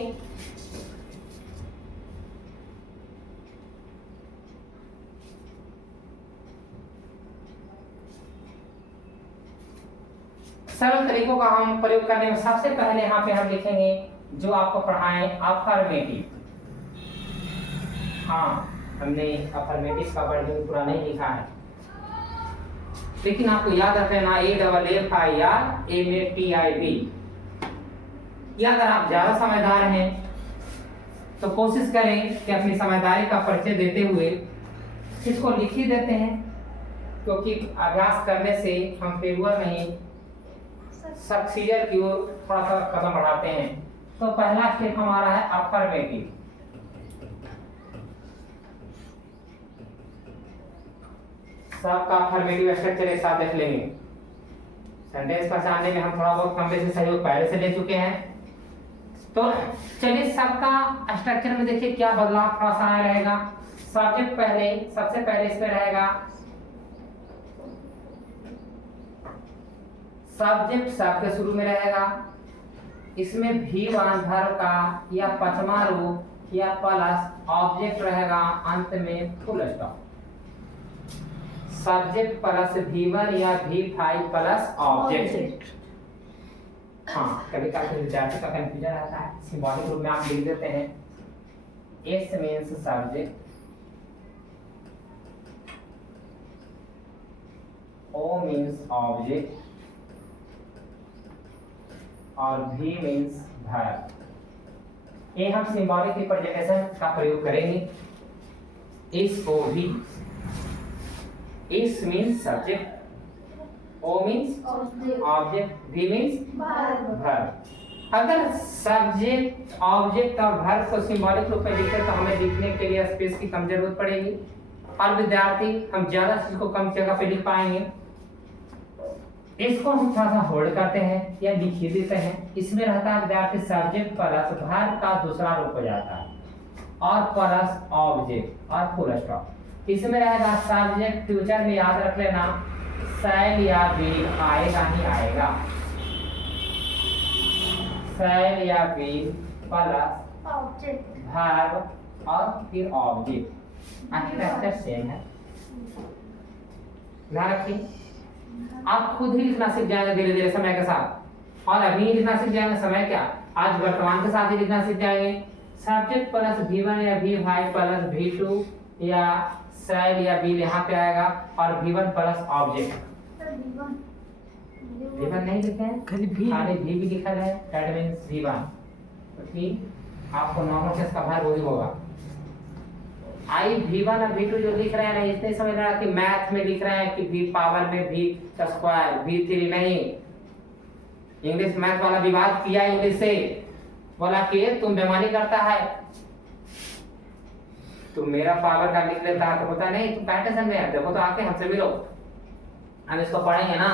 सरल तरीकों का हम प्रयोग करने में सबसे पहले यहाँ पे हम लिखेंगे जो आपको पढ़ाएं अफर्मेटिव। हाँ हमने अफर्मेटिव का वर्ड पूरा नहीं लिखा है, लेकिन आपको याद रखना AFFIRMATIV। या अगर आप ज्यादा समझदार हैं तो कोशिश करें कि अपनी समझदारी का परिचय देते हुए इसको लिख ही देते हैं, क्योंकि अभ्यास करने से हम फेलुअर नहीं सक्सीजर की ओर थोड़ा सा कदम बढ़ाते हैं। तो पहला स्टेप हमारा है अफर्मेटिव। सबका अफर्मेटिव स्ट्रक्चर एक साथ देख लेंगे। सेंटेंस पहचानने में हम थोड़ा बहुत कम बेसी सहयोग पहले से ले चुके हैं। तो चलिए सबका स्ट्रक्चर में देखिए क्या बदलाव थोड़ा सा आया रहेगा। सब्जेक्ट पहले, सबसे पहले इसमें रहेगा सब्जेक्ट, सब के शुरू में रहेगा। इसमें V1 verb का या पचमा रूप या प्लस ऑब्जेक्ट रहेगा, अंत में full stop. Subject plus V1 या V5 प्लस ऑब्जेक्ट। हाँ कभी कभी विद्यार्थी का कंफ्यूजन रहता है, सिंबॉलिक रूप में आप लिख देते हैं S means subject, O means object और V मीन्स वर्ब। ये हम सिंबॉलिक रिप्रेजेंटेशन का प्रयोग करेंगे। इस O V, इस means subject, O means object, V means verb. अगर सब्जेक्ट, ऑब्जेक्ट और वर्ब को सिंबॉलिक रूप में लिखे तो हमें लिखने के लिए स्पेस की कम जरूरत पड़ेगी और विद्यार्थी हम ज्यादा चीज को कम जगह पे लिख पाएंगे। इसको हम थोड़ा सा होल्ड करते हैं या लिख ही देते हैं। इसमें रहता है विद्यार्थी सब्जेक्ट प्लस वर्ब का दूसरा रूप हो जाता है और प्लस ऑब्जेक्ट और फुल स्टॉप। इसमें रहेगा सब्जेक्ट, फ्यूचर में याद रख लेना शैल या विल आएगा ही आएगा, शैल या विल प्लस वर्ब और फिर ऑब्जेक्ट। स्ट्रक्चर सेम है, ध्यान रखिए। आप खुद ही लिखना सीख जाएंगे धीरे धीरे समय के साथ, और अभी लिखना सीख जाएंगे समय क्या, आज वर्तमान के साथ ही लिखना सीख जाएंगे। सब्जेक्ट प्लस V1 या V5 प्लस V2 या शैल या विल यहाँ पे आएगा और V1 प्लस ऑब्जेक्ट। V1 नहीं लिखे हैं, खाली V भी लिखा है, दैट मींस V1। तो ठीक, आपको नॉर्मल केस का भार वही होगा। आई V1 और V2 जो लिख रहे हैं ना, इसने समझ रहा कि मैथ में लिख रहे हैं कि V पावर में V का स्क्वायर, V3 नहीं। इंग्लिश मैथ वाला विवाद किया इंग्लिश से, बोला कि तुम बेईमानी करता है, तुम मेरा पावर का लिख लेता है। तो बोलता नहीं, तुम पैटर्न में देखो तो आके हमसे मिलो। हम इसको पढ़ेंगे ना,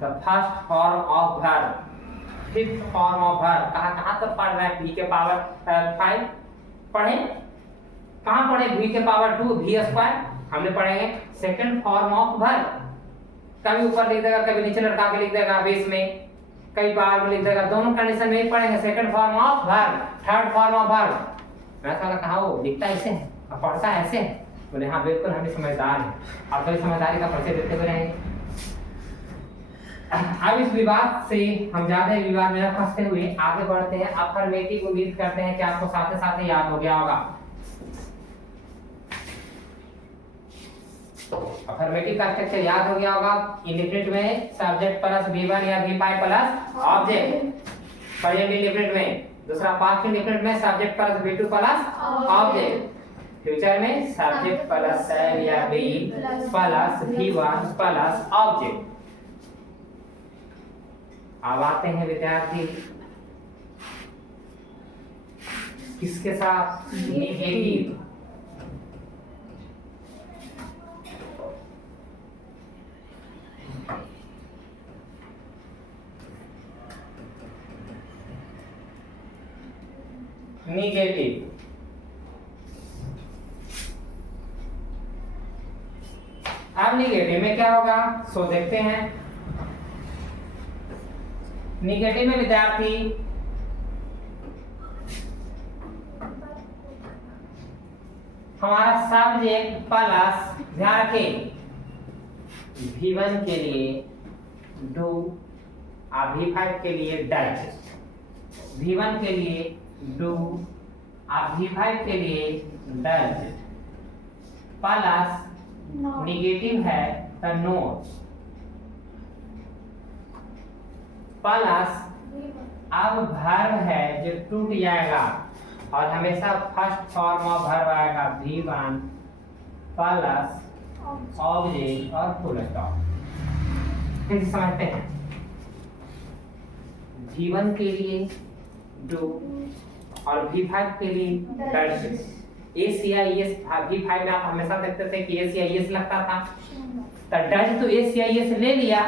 the first form of verb, fifth form of verb. कहाँ तक पढ़ रहे हैं? V के पावर 5 पढ़े, कहाँ पढ़े? V के पावर 2 V स्क्वायर हमने पढ़ेंगे। सेकंड फॉर्म ऑफ वर्ब, कभी ऊपर लिख देगा, कभी नीचे लटका के लिख देगा, बेस में कई पावर में लिख देगा, दोनों कंडीशन में ही पढ़ेंगे। Second form of verb, third form of verb. मैं साला कहा वो लिखता ऐसे है और पढ़ता ऐसे है? बोले हाँ बिल्कुल, हम समझदार हैं और कभी समझदारी का परिचय देते हुए रहेंगे। अब इस विवाद से हम ज्यादा विवाद में न फंसते हुए आगे बढ़ते हैं। अफर्मेटिव उम्मीद करते हैं कि आपको साथ साथ याद हो गया होगा। अफर्मेटिव का स्ट्रक्चर याद हो गया होगा। इंडिफिनिट में सब्जेक्ट प्लस V1 या V5 plus object, present indefinite में। दूसरा पास्ट इंडिफिनिट में subject plus V2 plus object. Future में सब्जेक्ट प्लस शैल या will plus V1 plus object. अब आते हैं विद्यार्थी किसके साथ? नेगेटिव। नेगेटिव अब नेगेटिव में क्या होगा सो देखते हैं। नेगेटिव में विद्यार्थी हमारा सब्जेक्ट प्लस, ध्यान रखें, V1 के लिए डू और V5 के लिए डज। V1 के लिए डू और V5 के लिए डज प्लस नेगेटिव है तो नोट प्लस अब वर्ब है जो टूट जाएगा और हमेशा फर्स्ट फॉर्म ऑफ वर्ब आएगा V1 प्लस ऑब्जेक्ट और फुल स्टॉप। फिर समझते हैं। V1 के लिए डू और V5 के लिए डज। ACIS V5 में आप हमेशा देखते थे कि ACIS लगता था, तो डज तो ACIS ले लिया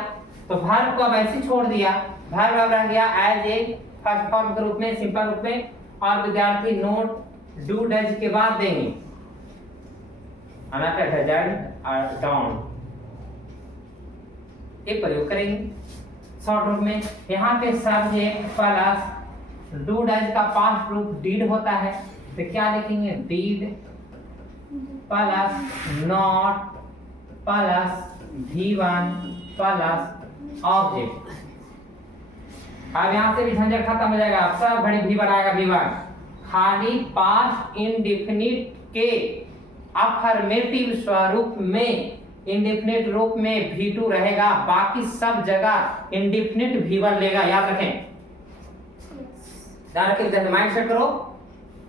तो वर्ब को अब ऐसे छोड़ दिया। वर्ब अब रह गया एज ए फर्स्ट फॉर्म के रूप में, सिंपल रूप में। और विद्यार्थी नोट डू डज के बाद देंगे अनाटा डजंट और डोंट, ये प्रयोग करेंगे शॉर्ट रूप में। यहाँ पे सब्जेक्ट प्लस डू डज का पास्ट रूप डीड होता है, तो क्या लिखेंगे? Did plus not plus V1 plus object. अब यहाँ से भी झंझट खत्म हो जाएगा, सब घड़ी V बनाएगा V1। खाली पास्ट इंडिफिनिट के अफर्मेटिव स्वरूप में इंडेफिनिट रूप में V2 रहेगा, बाकी सब जगह इंडेफिनिट V1 लेगा। याद रखें, ध्यान रखें, माइंड सेट करो।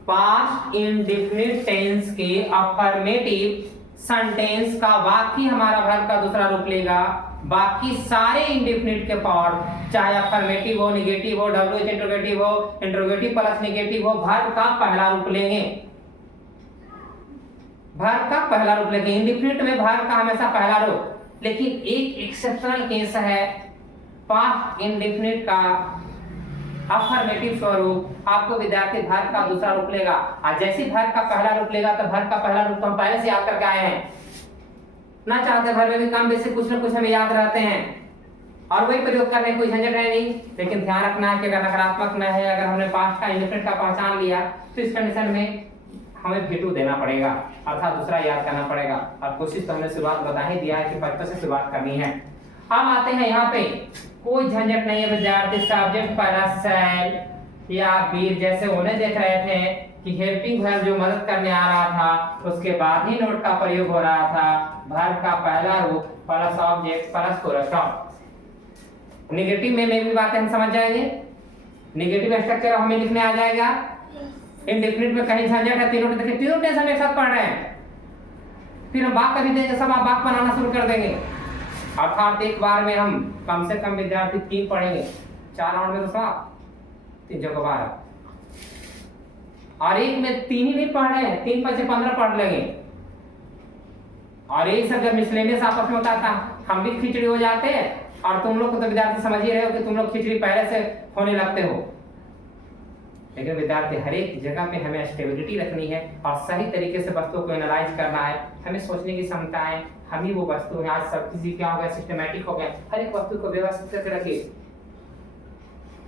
पास्ट इंडेफिनिट टेंस के अफर्मेटिव सेंटेंस का वाक्य हमारा वर्ब का दूसरा रूप लेगा, बाकी सारे इंडेफिनिट के फॉर्म, चाहे अफर्मेटिव हो, नेगेटिव हो, डब्ल्यूएच इंट्रोगेटिव हो, इंट्रोगेटिव प्लस नेगेटिव हो, वर्ब का पहला रूप लेंगे। वर्ब का पहला रूप लेंगे। इंडेफिनिट में वर्ब का हमेशा पहला रूप, लेकिन एक एक्सेप्शनल केस है, पास्ट इंडेफिनिट का अफर्मेटिव स्वरूप आपको विद्यार्थी वर्ब का दूसरा रूप लेगा। और जैसे वर्ब का पहला रूप लेगा तो वर्ब का पहला रूप तो हम पहले से याद करके आए हैं ना, चाहते वर्ब में भी कम बेसी कुछ ना कुछ हमें याद रहते हैं और वही प्रयोग करने कोई झंझट है नहीं। लेकिन ध्यान रखना है कि अगर नकारात्मक न है, अगर हमने पास्ट का इंडेफिनिट का पहचान लिया तो इस कंडीशन में हमें V2 देना पड़ेगा, अर्थात दूसरा याद करना पड़ेगा। और कोशिश तो हमने शुरुआत बता ही दिया है कि 55 से शुरुआत करनी है। अब आते हैं यहाँ पे, कोई झंझट नहीं है विद्यार्थी, सब्जेक्ट पहला शैल या वीर जैसे होने देख रहे थे कि हेल्पिंग वर्ब जो मदद करने आ रहा था उसके बाद ही नोट का प्रयोग हो रहा था। वर्ब का पहला रूप plus object plus full stop. Negative में भी बातें हम समझ जाएंगे, नेगेटिव स्ट्रक्चर हमें लिखने आ जाएगा। इंडेफिनिट में कहीं झंझट है, तीनों देखिए, तीनों टेंस हम एक साथ पढ़ रहे हैं, फिर हम वाक्य भी देंगे, सब आप वाक्य बनाना शुरू कर देंगे। अर्थात एक बार में हम कम से कम विद्यार्थी 3 पढ़ेंगे, 4 राउंड में तो सब 3 जगह 12, और एक में 3 ही नहीं पढ़ रहे हैं, 3 5 15 पढ़ लेंगे। और एक सब जब मिसलेनियस आपस में होता था, हम भी खिचड़ी हो जाते हैं, और तुम लोग को तो विद्यार्थी समझ ही रहे हो कि तुम लोग खिचड़ी पहले से होने लगते हो। लेकिन विद्यार्थी हर एक जगह पे हमें स्टेबिलिटी रखनी है और सही तरीके से वस्तुओं को एनालाइज करना है। हमें सोचने की क्षमता है, हम ही वो वस्तु है। आज सब चीज क्या हो गया, सिस्टमैटिक हो गया, हर एक वस्तु को व्यवस्थित करके रखिए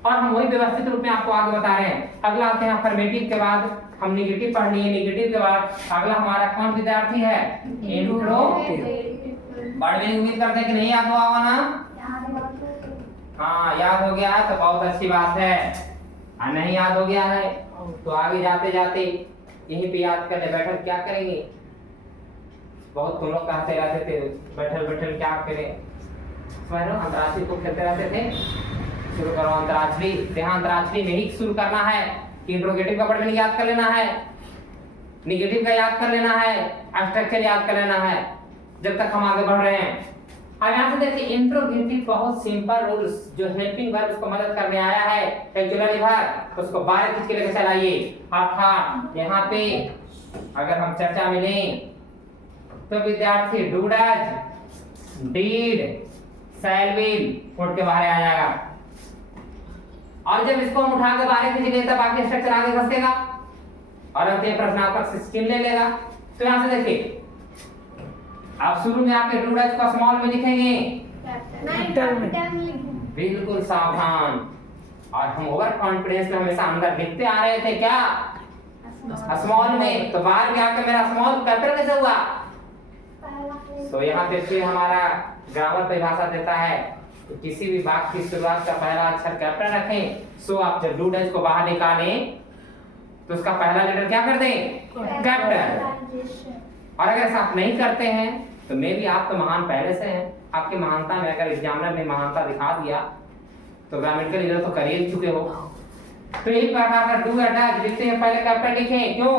और हम वही व्यवस्थित रूप में आपको आगे बता रहे हैं। अगला आते हैं अफर्मेटिव के बाद हम नेगेटिव पढ़नी है, नेगेटिव के बाद अगला हमारा कौन विद्यार्थी है, इंट्रोगेटिव। बड़े में उम्मीद करते हैं कि नहीं याद हुआ होगा ना, हाँ याद हो गया है तो बहुत अच्छी बात है। नहीं याद हो गया है तो आगे जाते जाते यहीं पे याद करने बैठल क्या करेंगे। बहुत तुम लोग कहते रहते थे बैठल बैठल क्या करें, अंतराक्षरी को खेलते रहते थे। शुरू करो अंतराक्षरी, यहाँ अंतराक्षरी में ही शुरू करना है कि इंट्रोगेटिव का वर्ड याद कर लेना है, नेगेटिव का याद कर लेना है, स्ट्रक्चर याद कर लेना है जब तक हम आगे बढ़ रहे हैं। अब यहाँ से देखिए इंट्रोगेटिव बहुत सिंपल रूल्स, जो हेल्पिंग वर्ब उसको मदद करने आया है एक्चुअली वर्ब, उसको 12 खींच के लेकर चलाइए। अर्थात यहाँ पे अगर हम चर्चा में लें तो विद्यार्थी do does did shell will उठ के बाहर आ जाएगा, और जब इसको हम उठा के बाहर खींच लेते बाकी स्ट्रक्चर आगे घसकेगा और अंतिम प्रश्नार्थक 16 ले लेगा। तो यहाँ से देखिए आप शुरू में आपके डू डज को स्मॉल में लिखेंगे, बिल्कुल सावधान। और हम ओवर कॉन्फिडेंस में हमेशा अंदर लिखते आ रहे थे क्या स्मॉल में, तो बाहर में आके मेरा स्मॉल कैपिटल कैसे हुआ। तो यहाँ देखिए हमारा ग्रामर परिभाषा देता है कि किसी भी वाक्य की शुरुआत का पहला अक्षर कैपिटल रखें। सो आप जब डू डज को बाहर निकालें तो उसका पहला लेटर क्या कर दें, कैपिटल। और अगर ऐसा आप नहीं करते हैं तो मे भी आप तो महान पहले से हैं, आपकी महानता में अगर एग्जामिनर ने महानता दिखा दिया तो ग्रामेटिकल एरर तो कर ही चुके हो। तो यही प्रकार का डू अटैच लिखते हैं पहले कैपिटल लिखें, क्यों,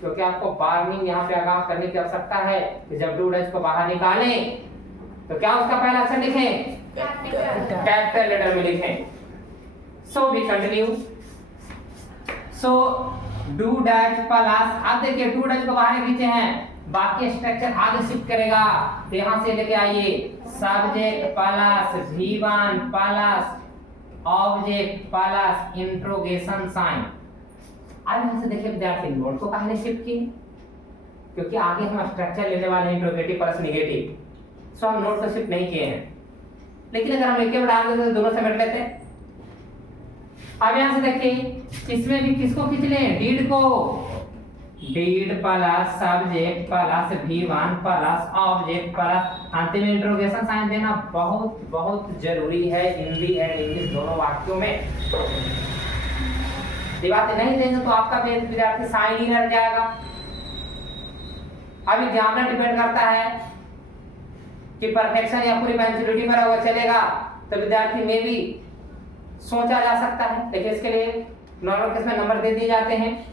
क्योंकि आपको वार्निंग यहाँ पे आगाह करने की आवश्यकता है कि जब डू डज को बाहर निकालें तो क्या उसका पहला अक्षर लिखें, कैपिटल लेटर में लिखें। So we continue, so do does plus, अब देखिए डू डज को बाहर खींचे हैं, बाकी स्ट्रक्चर आगे शिफ्ट करेगा। तो यहाँ से लेके आइए subject plus V1 plus object plus interrogation sign. अब यहाँ से देखिए विद्यार्थी नोट को कहाँ शिफ्ट किए, क्योंकि आगे हम स्ट्रक्चर लेने वाले हैं इंट्रोगेटिव प्लस नेगेटिव, सो हम नोट को शिफ्ट नहीं किए हैं। लेकिन अगर हम एक में डाल देते तो दोनों समेट लेते। अब यहाँ से देखिए इसमें भी किसको खींच लें, डीड को, did plus subject plus V1 plus object plus अंतिम में इंट्रोगेशन साइन देना बहुत बहुत जरूरी है हिंदी एंड इंग्लिश दोनों वाक्यों में। ये बातें नहीं देंगे तो आपका विद्यार्थी साइन ही रह जाएगा। अब एग्जामिनर डिपेंड करता है कि परफेक्शन या पूरी मैच्योरिटी पर अगर चलेगा तो विद्यार्थी में भी सोचा जा सकता है। देखिए इसके लिए नॉर्मल केस में नंबर दे दिए जाते हैं।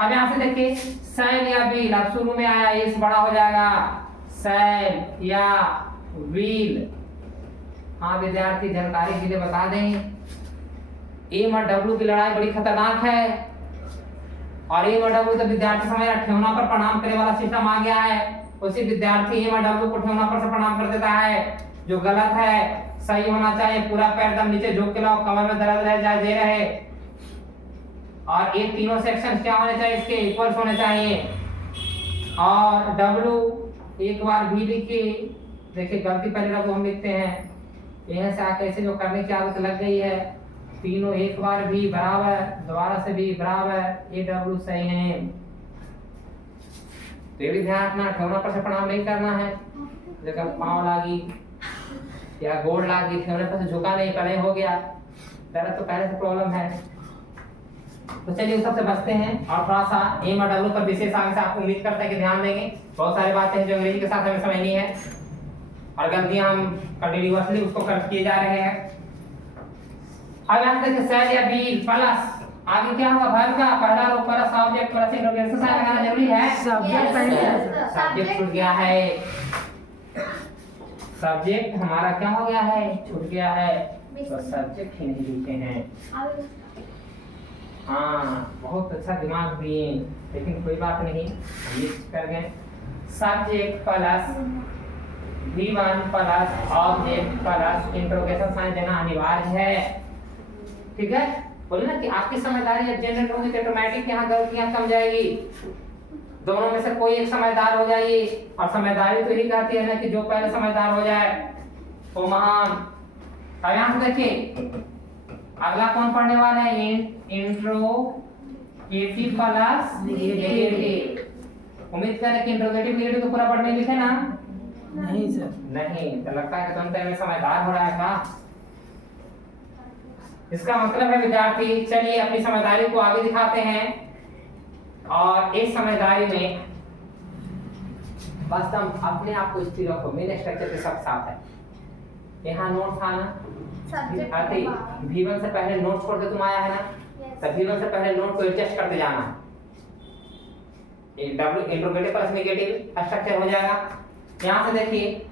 अब यहाँ से देखिए सैल या व्हील, अब शुरू में आया इस बड़ा हो जाएगा सैल या व्हील। हाँ विद्यार्थी जानकारी के लिए बता दें, एम और डब्ल्यू की लड़ाई बड़ी खतरनाक है और एम और डब्ल्यू तो विद्यार्थी समझ रहा ठेवना पर प्रणाम करने वाला सिस्टम आ गया है। उसी विद्यार्थी एम और डब्ल्यू को ठेवना पर से प्रणाम कर देता है, जो गलत है। सही होना चाहिए, पूरा पैर दम नीचे झुक के लाओ, कमर में दर्द रह जाए दे रहे। और ये तीनों सेक्शन क्या होने चाहिए, इसके इक्वल्स होने चाहिए। और डब्ल्यू एक बार भी लिखी, देखिए गलती पहले रखो हम लिखते हैं, यहाँ से आके ऐसे जो करने की आदत लग गई है, तीनों एक बार भी बराबर, दोबारा से भी बराबर, ये डब्ल्यू सही है। तो ये भी ध्यान रखना, ठेवना पर से प्रणाम नहीं करना है। जगह पाँव लागी या गोड़ लागी, ठेवने पर से झुका नहीं, पहले हो गया दर्द तो पहले से प्रॉब्लम है। तो चलिए उस सबसे बचते हैं और थोड़ा सा एम और डब्ल्यू पर विशेष आगे से आप उम्मीद करते हैं कि ध्यान देंगे। बहुत सारी बातें हैं जो अंग्रेजी के साथ हमें समझनी है और गलतियां हम कंटिन्यूअसली उसको कर किए जा रहे हैं। अब यहाँ से सैल या व्हील प्लस आगे क्या होगा, वर्ब का पहला रूप plus object plus interrogation sign लगाना जरूरी है। सब्जेक्ट छूट गया है, सब्जेक्ट हमारा क्या हो गया है, छूट गया है, तो सब्जेक्ट ही नहीं लिखे हैं। हाँ बहुत अच्छा दिमाग दिए, लेकिन कोई बात नहीं, मिस कर गए। Subject plus V1 plus object plus interrogation sign देना अनिवार्य है। ठीक है, बोले ना कि आपकी समझदारी जब जनरेट होगी तो ऑटोमेटिक यहाँ गलतियां कम जाएगी। दोनों में से कोई एक समझदार हो जाएगी, और समझदारी तो यही कहती है ना कि जो पहले समझदार हो जाए वो महान। अब यहाँ से देखिए अगला कौन पढ़ने वाला है, इंट्रोगेटिव प्लस नेगेटिव। उम्मीद करें कि इंट्रोगेटिव नेगेटिव तो पूरा पढ़ने लिखे ना? नहीं सर। नहीं, तो लगता है कि तुम तो समझदार हो रहा है का? इसका मतलब है विद्यार्थी, चलिए अपनी समझदारी को आगे दिखाते हैं और इस समझदारी में बस हम अपने आप को स्थिर रखो। मेरे स्ट्रक्चर के सब साथ है। यहाँ नोट था ना, V1 से पहले नोट छोड़ के तुम आया है ना, तो V1 से पहले नोट को एडजस्ट करते जाना। एक W interrogative plus negative structure हो जाएगा। यहाँ से देखिए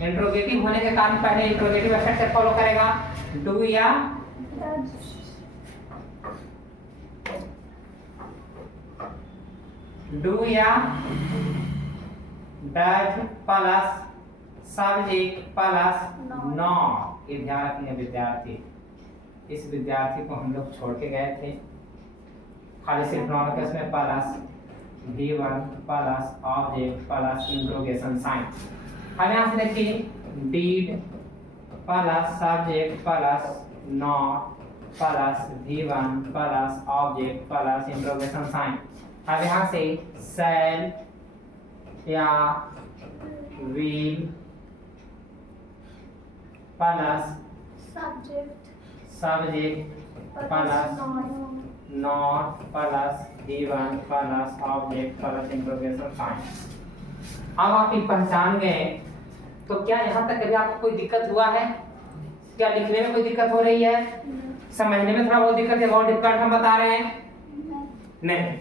इंट्रोगेटिव होने के कारण पहले इंट्रोगेटिव स्ट्रक्चर फॉलो करेगा, डू या does plus subject plus not. ये ध्यान रखिए विद्यार्थी, इस विद्यार्थी को हम लोग छोड़ के गए थे, खाली सिर्फ नॉन केस में plus V1 plus object plus interrogation sign. अब यहाँ से देखिए did plus subject plus not plus V1 plus object plus interrogation sign. अब यहाँ से सेल या will plus subject plus not plus V1 plus object plus interrogation sign. अब आप ये पहचान गए, तो क्या यहाँ तक कभी आपको कोई दिक्कत हुआ है? क्या लिखने में कोई दिक्कत हो रही है? समझने में थोड़ा बहुत दिक्कत है, बहुत डिफिकल्ट हम बता रहे हैं? नहीं।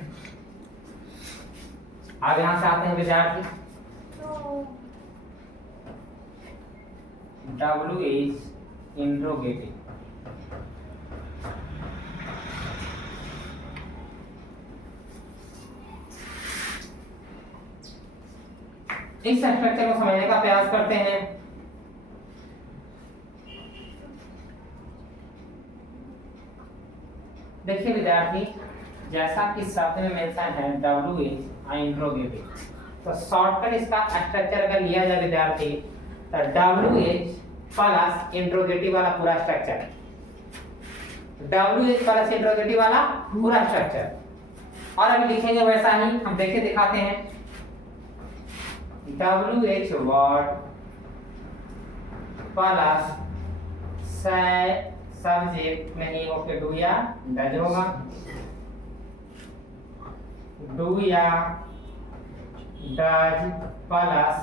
अब यहाँ से आते हैं विद्यार्थी, W इज इंट्रोगेटिव। इस स्ट्रक्चर को समझने का प्रयास करते हैं। देखिए विद्यार्थी, जैसा कि शब्द में मेंशन है W इज इंट्रोगेटिव, तो शॉर्टकट इसका स्ट्रक्चर अगर लिया जाए विद्यार्थी, तो W इज प्लस इंट्रोगेटिव वाला पूरा structure, W is plus interrogative वाला पूरा स्ट्रक्चर। और अभी लिखेंगे वैसा ही, हम देखे दिखाते हैं। WH वर्ड प्लस सब्जेक्ट नहीं होके डू या डज होगा, डू या does plus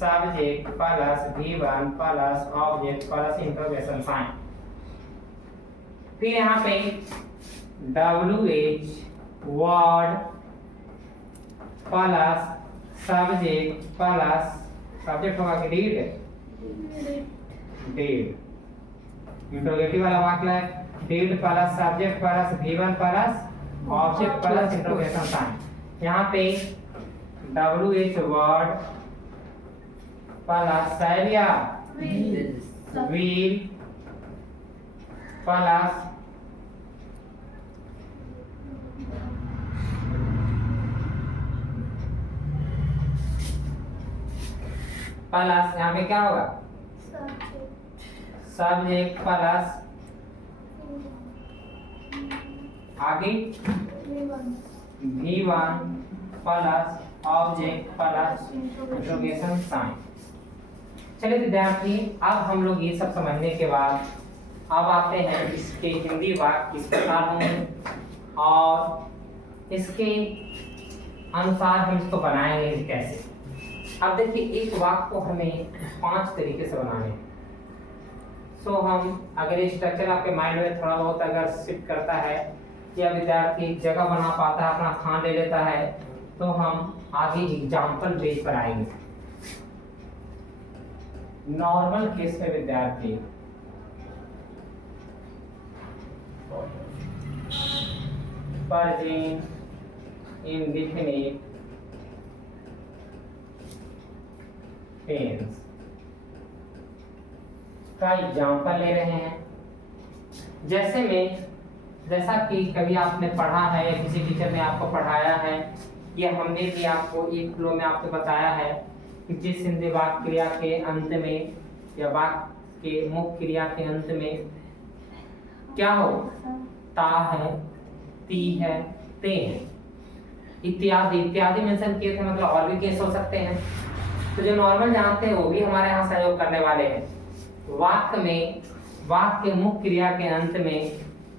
subject plus V1 plus object plus interrogation sign. फिर यहाँ पे WH word plus subject plus subject होगा कि डीड इंट्रोगेटिव वाला वाक्य है did plus subject plus V1 plus object plus interrogation sign. यहाँ पे WH वर्ड प्लस शैलिया व्हील प्लस यहाँ पे क्या होगा सब्जेक्ट प्लस आगे V1 plus object plus interrogation sign. चलिए विद्यार्थी, अब हम लोग ये सब समझने के बाद अब आते हैं इसके हिंदी वाक्य किस प्रकार होंगे और इसके अनुसार हम इसको बनाएंगे कैसे। अब देखिए, एक वाक्य को हमें 5 तरीके से बनाने हैं। सो हम अगर ये स्ट्रक्चर आपके माइंड में थोड़ा बहुत अगर शिफ्ट करता है या विद्यार्थी जगह बना पाता है, अपना स्थान ले लेता है, तो हम आगे एग्जाम्पल बेस पर आएंगे। नॉर्मल केस में विद्यार्थी प्रेजेंट इंडेफिनिट टेंस का एग्जाम्पल ले रहे हैं। जैसा कि कभी आपने पढ़ा है या किसी टीचर ने आपको पढ़ाया है या हमने भी आपको एक फ्लो में आपको बताया है कि जिस हिंदी वाक्य क्रिया के अंत में या वाक्य के मुख्य क्रिया के अंत में क्या हो, ता है, ती है, ते है, इत्यादि इत्यादि मेंशन किए थे, मतलब और भी केस हो सकते हैं। तो जो नॉर्मल जानते हैं वो भी हमारे यहाँ सहयोग करने वाले हैं। वाक्य के मुख्य क्रिया के अंत में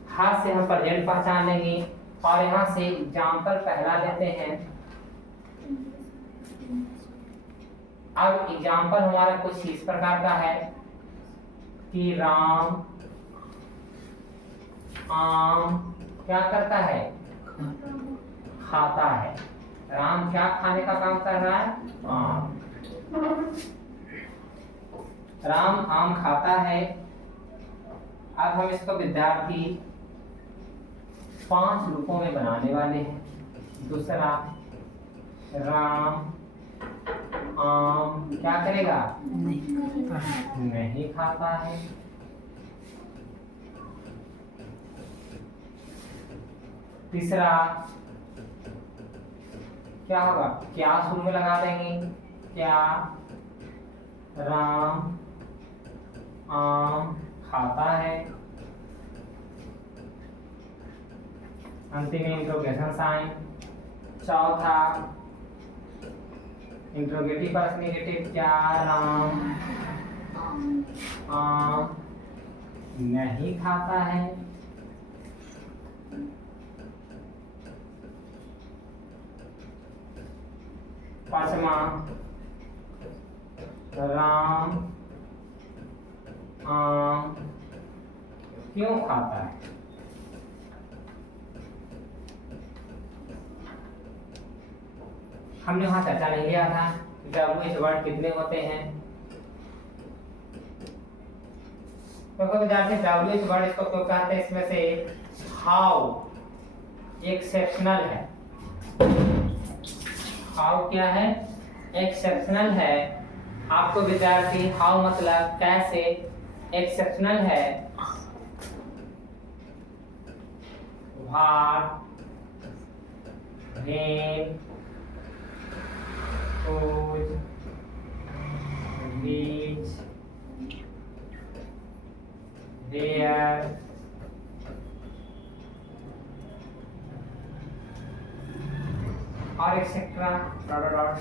हाथ से हम प्रेजेंट पहचान लेंगे और यहाँ से एग्जाम्पल पहला देते हैं। अब एग्जाम्पल हमारा कुछ इस प्रकार का है कि राम आम क्या करता है, खाता है। राम क्या खाने का काम कर रहा है, आम। राम आम खाता है। अब हम इसको विद्यार्थी 5 रूपों में बनाने वाले हैं। दूसरा, राम आम क्या करेगा, नहीं खाता है। तीसरा क्या होगा, क्या शुरू में लगा देंगे, क्या राम आम खाता है। अंतिम इंट्रोगेशन साइन। चौथा इंट्रोगेटिव प्लस नेगेटिव, क्या राम आम नहीं खाता है। पांचवा, राम आम क्यों खाता है। हमने वहां चर्चा नहीं किया था कि WH वर्ड कितने होते हैं। तो विद्यार्थी WH वर्ड इसको क्यों कहते हैं, इसमें से हाउ एक्सेप्शनल है। हाउ क्या है, एक्सेप्शनल है। आपको विद्यार्थी हाउ मतलब कैसे, एक्सेप्शनल है। What, when, whose, which, where, और एक्सेट्रा डॉट डॉट।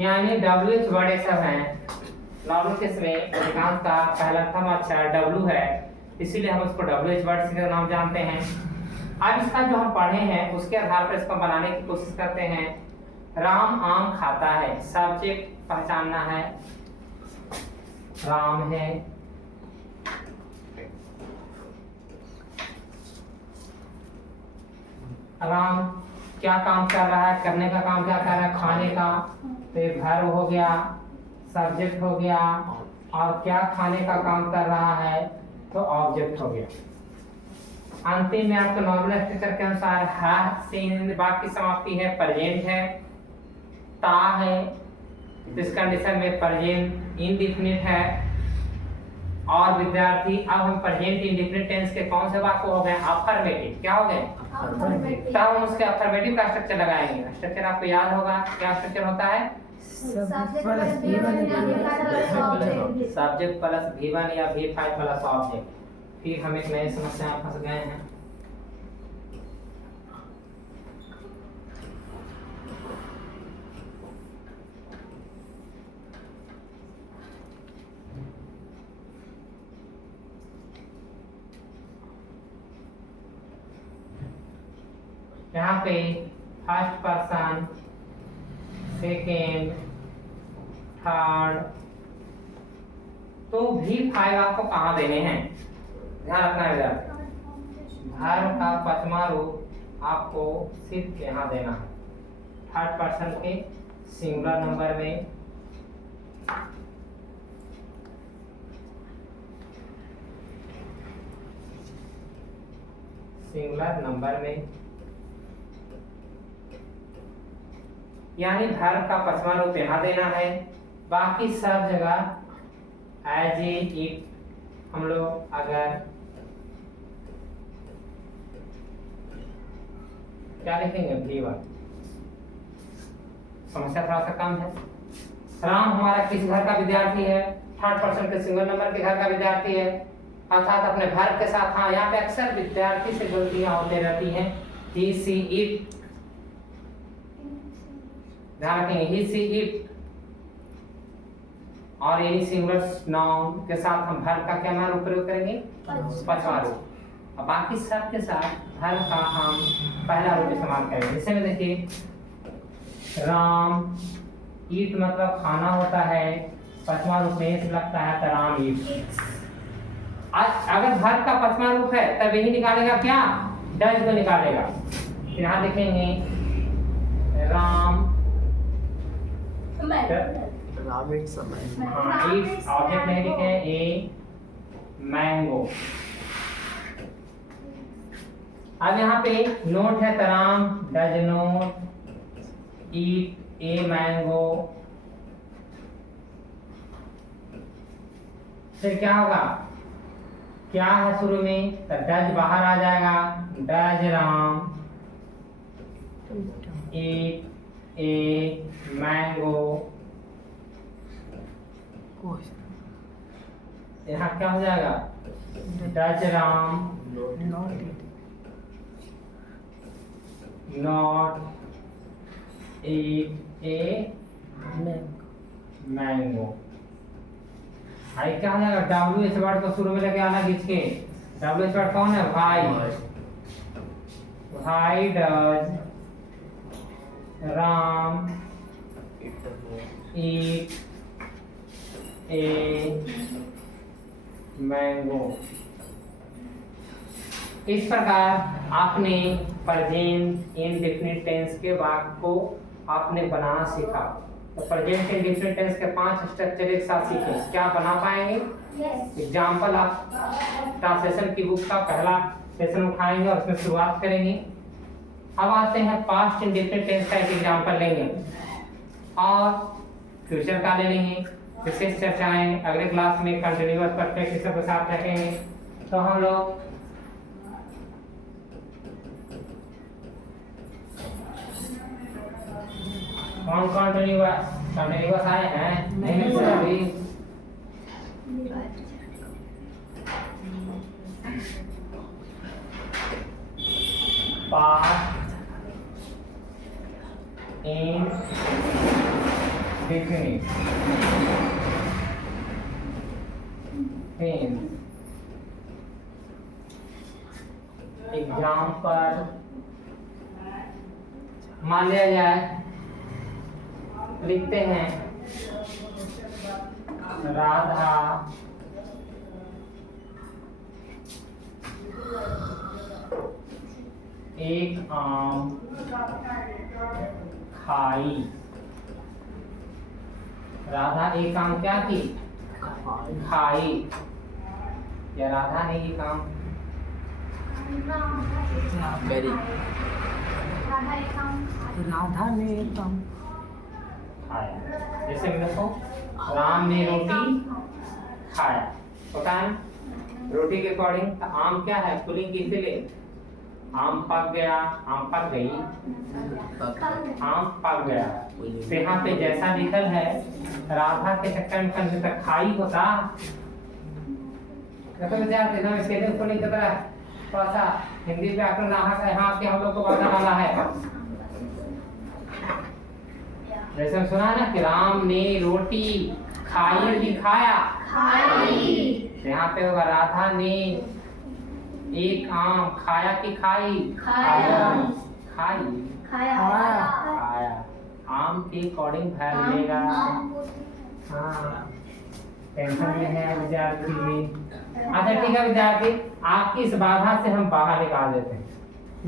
यानी WH वर्ड ऐसा है नॉर्मल केस में अधिकांश का पहला प्रथम अक्षर W है, इसीलिए हम उसको WH वर्ड से नाम जानते हैं। अब इसका जो हम पढ़े हैं उसके आधार पर इसको बनाने की कोशिश करते हैं। राम आम खाता है, सब्जेक्ट पहचानना है, राम है। राम क्या काम कर रहा है, करने का काम क्या कर रहा है, खाने का, तो ये वर्ब हो गया, सब्जेक्ट हो गया, और क्या खाने का काम कर रहा है तो ऑब्जेक्ट हो गया। अंतिम में आपको नॉर्मल स्ट्रक्चर के अनुसार है से वाक्य की समाप्ति है, प्रेजेंट है, ता है, इस कंडीशन में प्रेजेंट इंडेफिनिट है। और विद्यार्थी अब हम प्रेजेंट इंडेफिनिट टेंस के कौन से वाक्य हो गए, अफर्मेटिव, क्या हो गए, तब हम उसके अफर्मेटिव का स्ट्रक्चर लगाएंगे। स्ट्रक्चर आपको याद होगा, क्या स्ट्रक्चर होता है, subject plus V1 subject plus V1 या V5 प्लस ऑब्जेक्ट। फिर हम एक नई समस्या में फंस गए हैं। यहाँ पे फर्स्ट पर्सन, सेकेंड, थर्ड, तो V5 आपको कहाँ देने हैं, ध्यान रखना है विद्यार्थी। वर्ब का पांचवा रूप आपको सिर्फ यहाँ देना है, थर्ड पर्सन के सिंगुलर नंबर में। सिंगुलर नंबर में यानी वर्ब का पांचवा रूप यहाँ देना है, बाकी सब जगह एज ए इट हम लोग अगर क्या लिखेंगे, V1। समस्या थोड़ा सा कम है। राम हमारा किस घर का विद्यार्थी है, थर्ड पर्सन के सिंगल नंबर के घर का विद्यार्थी है, अर्थात अपने वर्ब के साथ। हाँ, यहाँ पे अक्सर विद्यार्थी से गलतियां होती रहती हैं, ही सी इट, ध्यान रखेंगे, ही सी इट, और एनी सिंगुलर नाउन के साथ हम वर्ब का क्या मान प्रयोग करेंगे, पांचवा रूप। अब बाकी सब के साथ वर्ब का हम पहला रूप इस्तेमाल करेंगे। जैसे में देखिए, राम ईट मतलब खाना होता है, पांचवा रूप में से लगता है तो राम ईट। अगर वर्ब का पांचवा रूप है तब यही निकालेगा क्या, डज को निकालेगा। यहाँ देखेंगे राम, राम इट समय, हाँ इट्स ऑब्जेक्ट नहीं लिखे, ए मैंगो। अब यहाँ पे नोट है, तराम does not eat a mango. फिर क्या होगा, क्या है शुरू में, तो डज बाहर आ जाएगा, does Ram eat a mango. यहाँ क्या हो जाएगा, does Ram not eat a mango. I क्या हो जाएगा, डब्ल्यू एच वर्ड को शुरू में लेके आना खींच के। डब्ल्यू एच वर्ड कौन है, भाई। भाई does Ram eat a mango. इस प्रकार आपने प्रेजेंट इंडेफिनिट टेंस के वाक्य को आपने बनाना सीखा। तो प्रेजेंट इंडेफिनिट टेंस के 5 स्ट्रक्चर एक साथ सीखे, क्या बना पाएंगे। एग्जाम्पल आप ट्रांसलेशन की बुक का पहला सेशन उठाएंगे और उसमें शुरुआत करेंगे। अब आते हैं पास्ट इंडेफिनिट टेंस का एक एग्जाम्पल लेंगे और फ्यूचर का ले लेंगे। विशेष चर्चाएं अगले क्लास में कंटिन्यूअस परफेक्ट के साथ रखेंगे। तो हम लोग कौन कंटिन्यूअस आए हैं, नहीं सर अभी पास्ट इंडेफिनिट टेंस। एग्जाम्पल मान लिया जाए लिखते हैं राधा एक आम खाई। राधा एक आम क्या की? खाई। या राधा ने ये काम वेरी राधा ने कम खाया। जैसे मैं देखो, राम ने रोटी खाया, पता है रोटी के अकॉर्डिंग आम क्या है? पुलिंग किसे ले? आम पक गया, आम पक गई, आम पक गया। तो यहाँ पे जैसा लिखल है राधा के चक्कर में कंधे तक खाई होता। देखो विद्यार्थी एकदम इसके पुलिंग की तरह थोड़ा सा हिंदी व्याकरण यहाँ के हम लोग को बताने वाला है। जैसे हम सुना है ना कि राम ने रोटी खाई कि खाया? यहाँ पे होगा राधा ने एक आम खाया कि खाई? खाई। खाया। आम के अकॉर्डिंग भर लेगा। हाँ, टेंशन में है विद्यार्थी भी। अच्छा ठीक है विद्यार्थी, आपकी इस बाधा से हम बाहर निकाल देते हैं।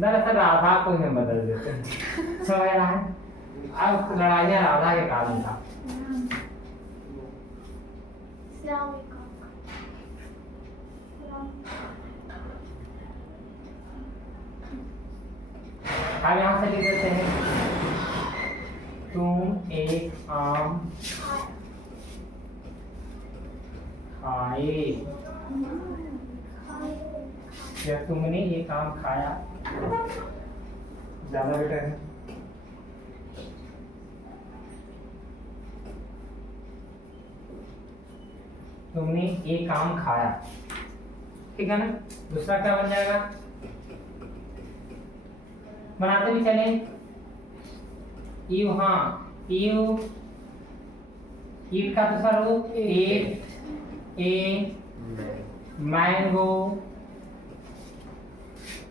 दरअसल राधा को ही हम बदल देते हैं। समझ रहा है? अब लड़ाइयाँ राधा के कारण था। अब यहाँ से लिख देते हैं तुम एक आम खाए या तुमने एक आम खाया। ज्यादा बेटर है। तुमने एक आम खाया, ठीक है ना? दूसरा क्या बन जाएगा? बनाते भी चले। यू, हाँ यू, ईट का दूसरा रूप ईट, ए मैंगो।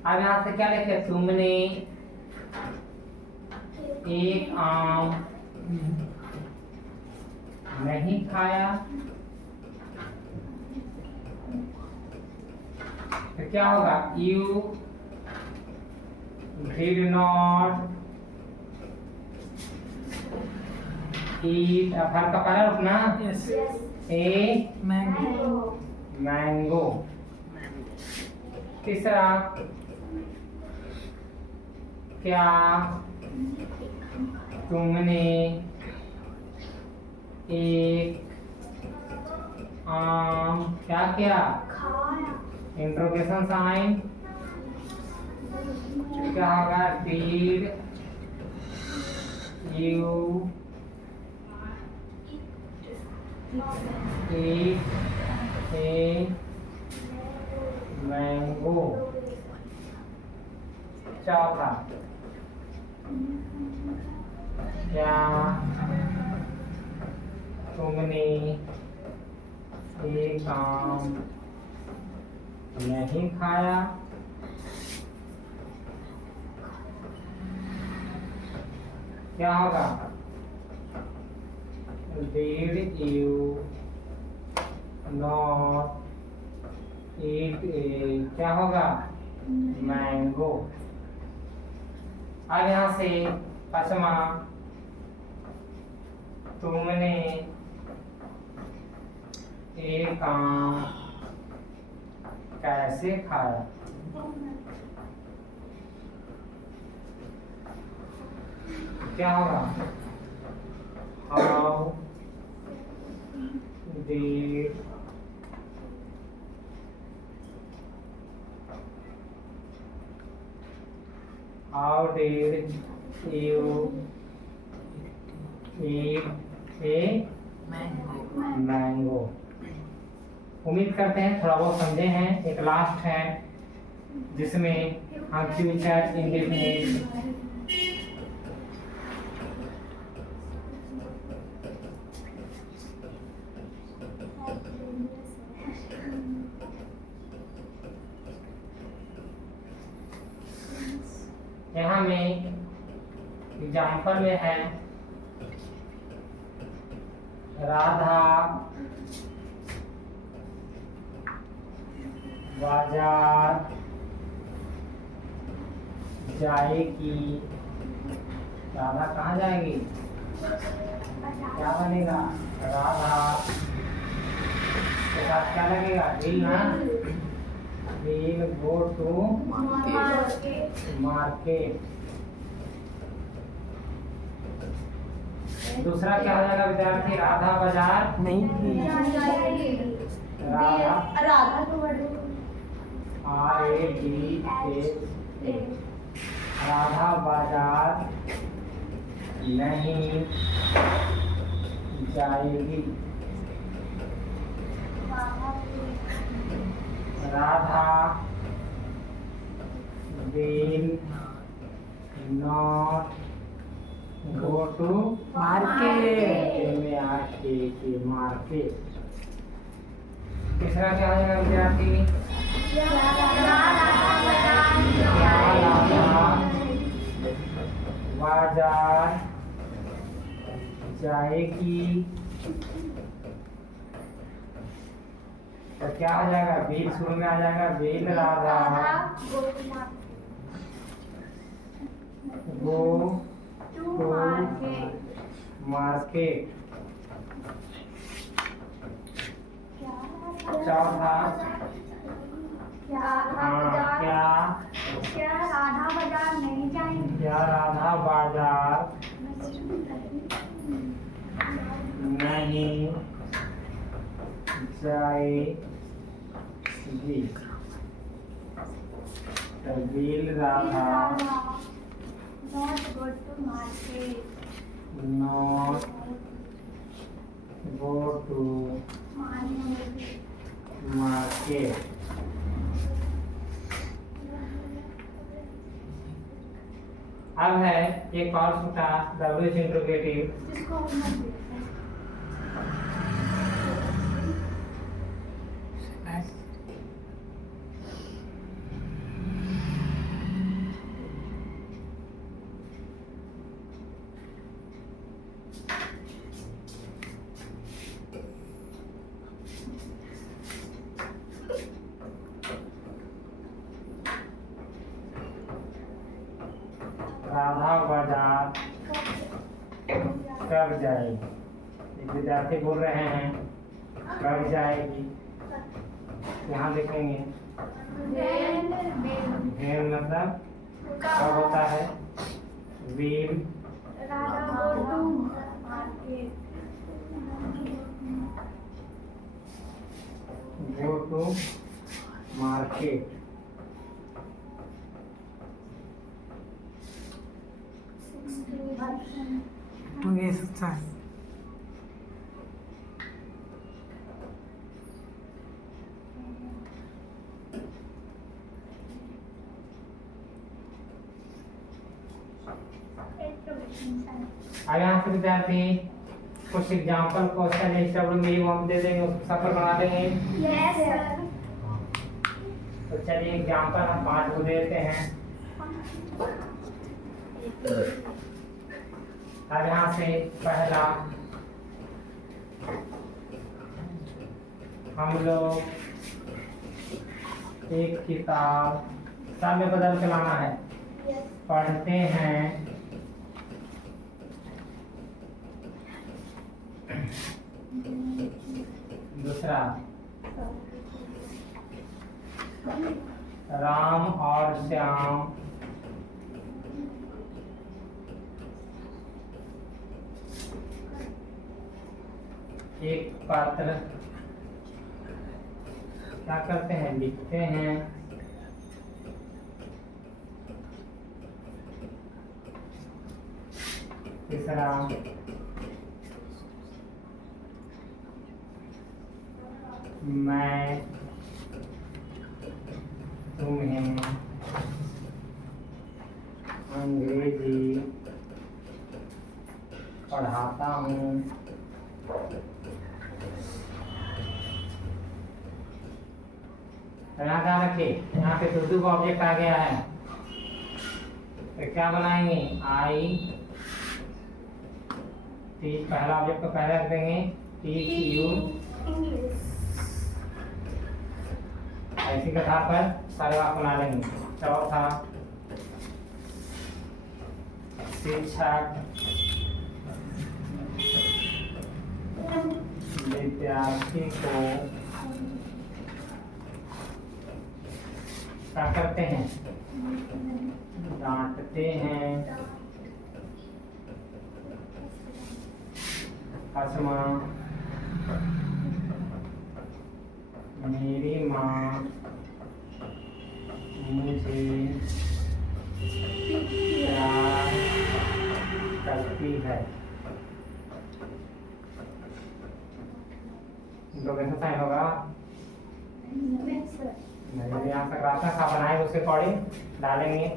अब यहाँ से क्या लिखे? तुमने एक आम नहीं खाया। तो क्या होगा? You did not eat। अब हर का पहला रूप ना? Yes a mango mango. तीसरा क्या तुमने एक आम क्या किया? Interrogation sign. क्या होगा? did you eat a mango? चौथा क्या तुमने एक आम नहीं खाया? क्या होगा? did you not eat a क्या होगा? मैंगो। अब यहाँ से पांचवा तुमने एक आम कैसे खाया? क्या होगा? How did you eat a mango? उम्मीद करते हैं थोड़ा बहुत समझे हैं। एक लास्ट है जिसमें हम फ्यूचर इंडेफिनिट यहाँ में एग्जाम्पल में है राधा बाजार जाएगी। राधा कहाँ जाएगी? क्या बनेगा? राधा के साथ क्या लगेगा? विल ना? Will go to market. दूसरा क्या हो जाएगा विद्यार्थी? राधा बाजार नहीं राधा राधा तो बड़ी RADA राधा बाजार नहीं जाएगी। Radha will not go to market। तीसरा क्या हो जाएगा विद्यार्थी? बाजार जाएगी। तो क्या आ जाएगा? बिल शुरू में आ जाएगा। Will Radha go to market. चौथा क्या राधा बाजार नहीं जाएंगे? क्या राधा बाजार नहीं जाएगी। Bill Radha not go to market not go to market। अब है एक और छोटा WH इंट्रोगेटिव। जिसको हम राधा बाजार कब जाएगी? एक विद्यार्थी बोल रहे हैं कब जाएगी। यहाँ देखेंगे वेन मतलब कब होता है? Will Radha go to market go to market। तो ये सच्चा है। अब यहाँ से विद्यार्थी कुछ एग्जाम्पल क्वेश्चन SW वो हम दे देंगे, उसको सफल बना देंगे। yes sir तो चलिए एग्जाम्पल हम 5 को देते हैं। अब यहाँ से पहला हम लोग एक किताब सब में बदल के लाना है। पढ़ते हैं दूसरा राम और श्याम एक पत्र क्या करते हैं? लिखते हैं। तीसरा मैं तुम्हें अंग्रेजी पढ़ाता हूँ। यहाँ क्या रखे? यहाँ पे टू का ऑब्जेक्ट आ गया है, तो क्या बनाएंगे? आई टी पहला ऑब्जेक्ट को पहले रख देंगे, टीच यू इंग्लिश। ऐसी कथा पर सारे वाक्य बना लेंगे। चौथा, शिक्षक विद्यार्थी को क्या करते हैं? डांटते हैं। पांचवा, मेरी माँ मुझे प्यार करती है। इनको कैसे साइन होगा? मेरे यहाँ सकारात्मक आप बनाए उसके अकॉर्डिंग डालेंगे।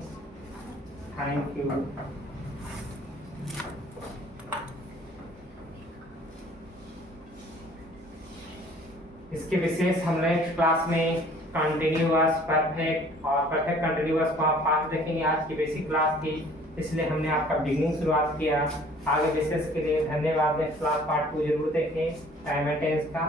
Thank you. इसके विशेष हम नेक्स्ट क्लास में कंटिन्यूअस परफेक्ट और परफेक्ट कंटिन्यूअस को आप पास देखेंगे। आज की बेसिक क्लास थी, इसलिए हमने आपका बिगनिंग शुरुआत किया। आगे विशेष के लिए धन्यवाद। नेक्स्ट क्लास पार्ट 2 जरूर देखें टाइम एंड टेंस का।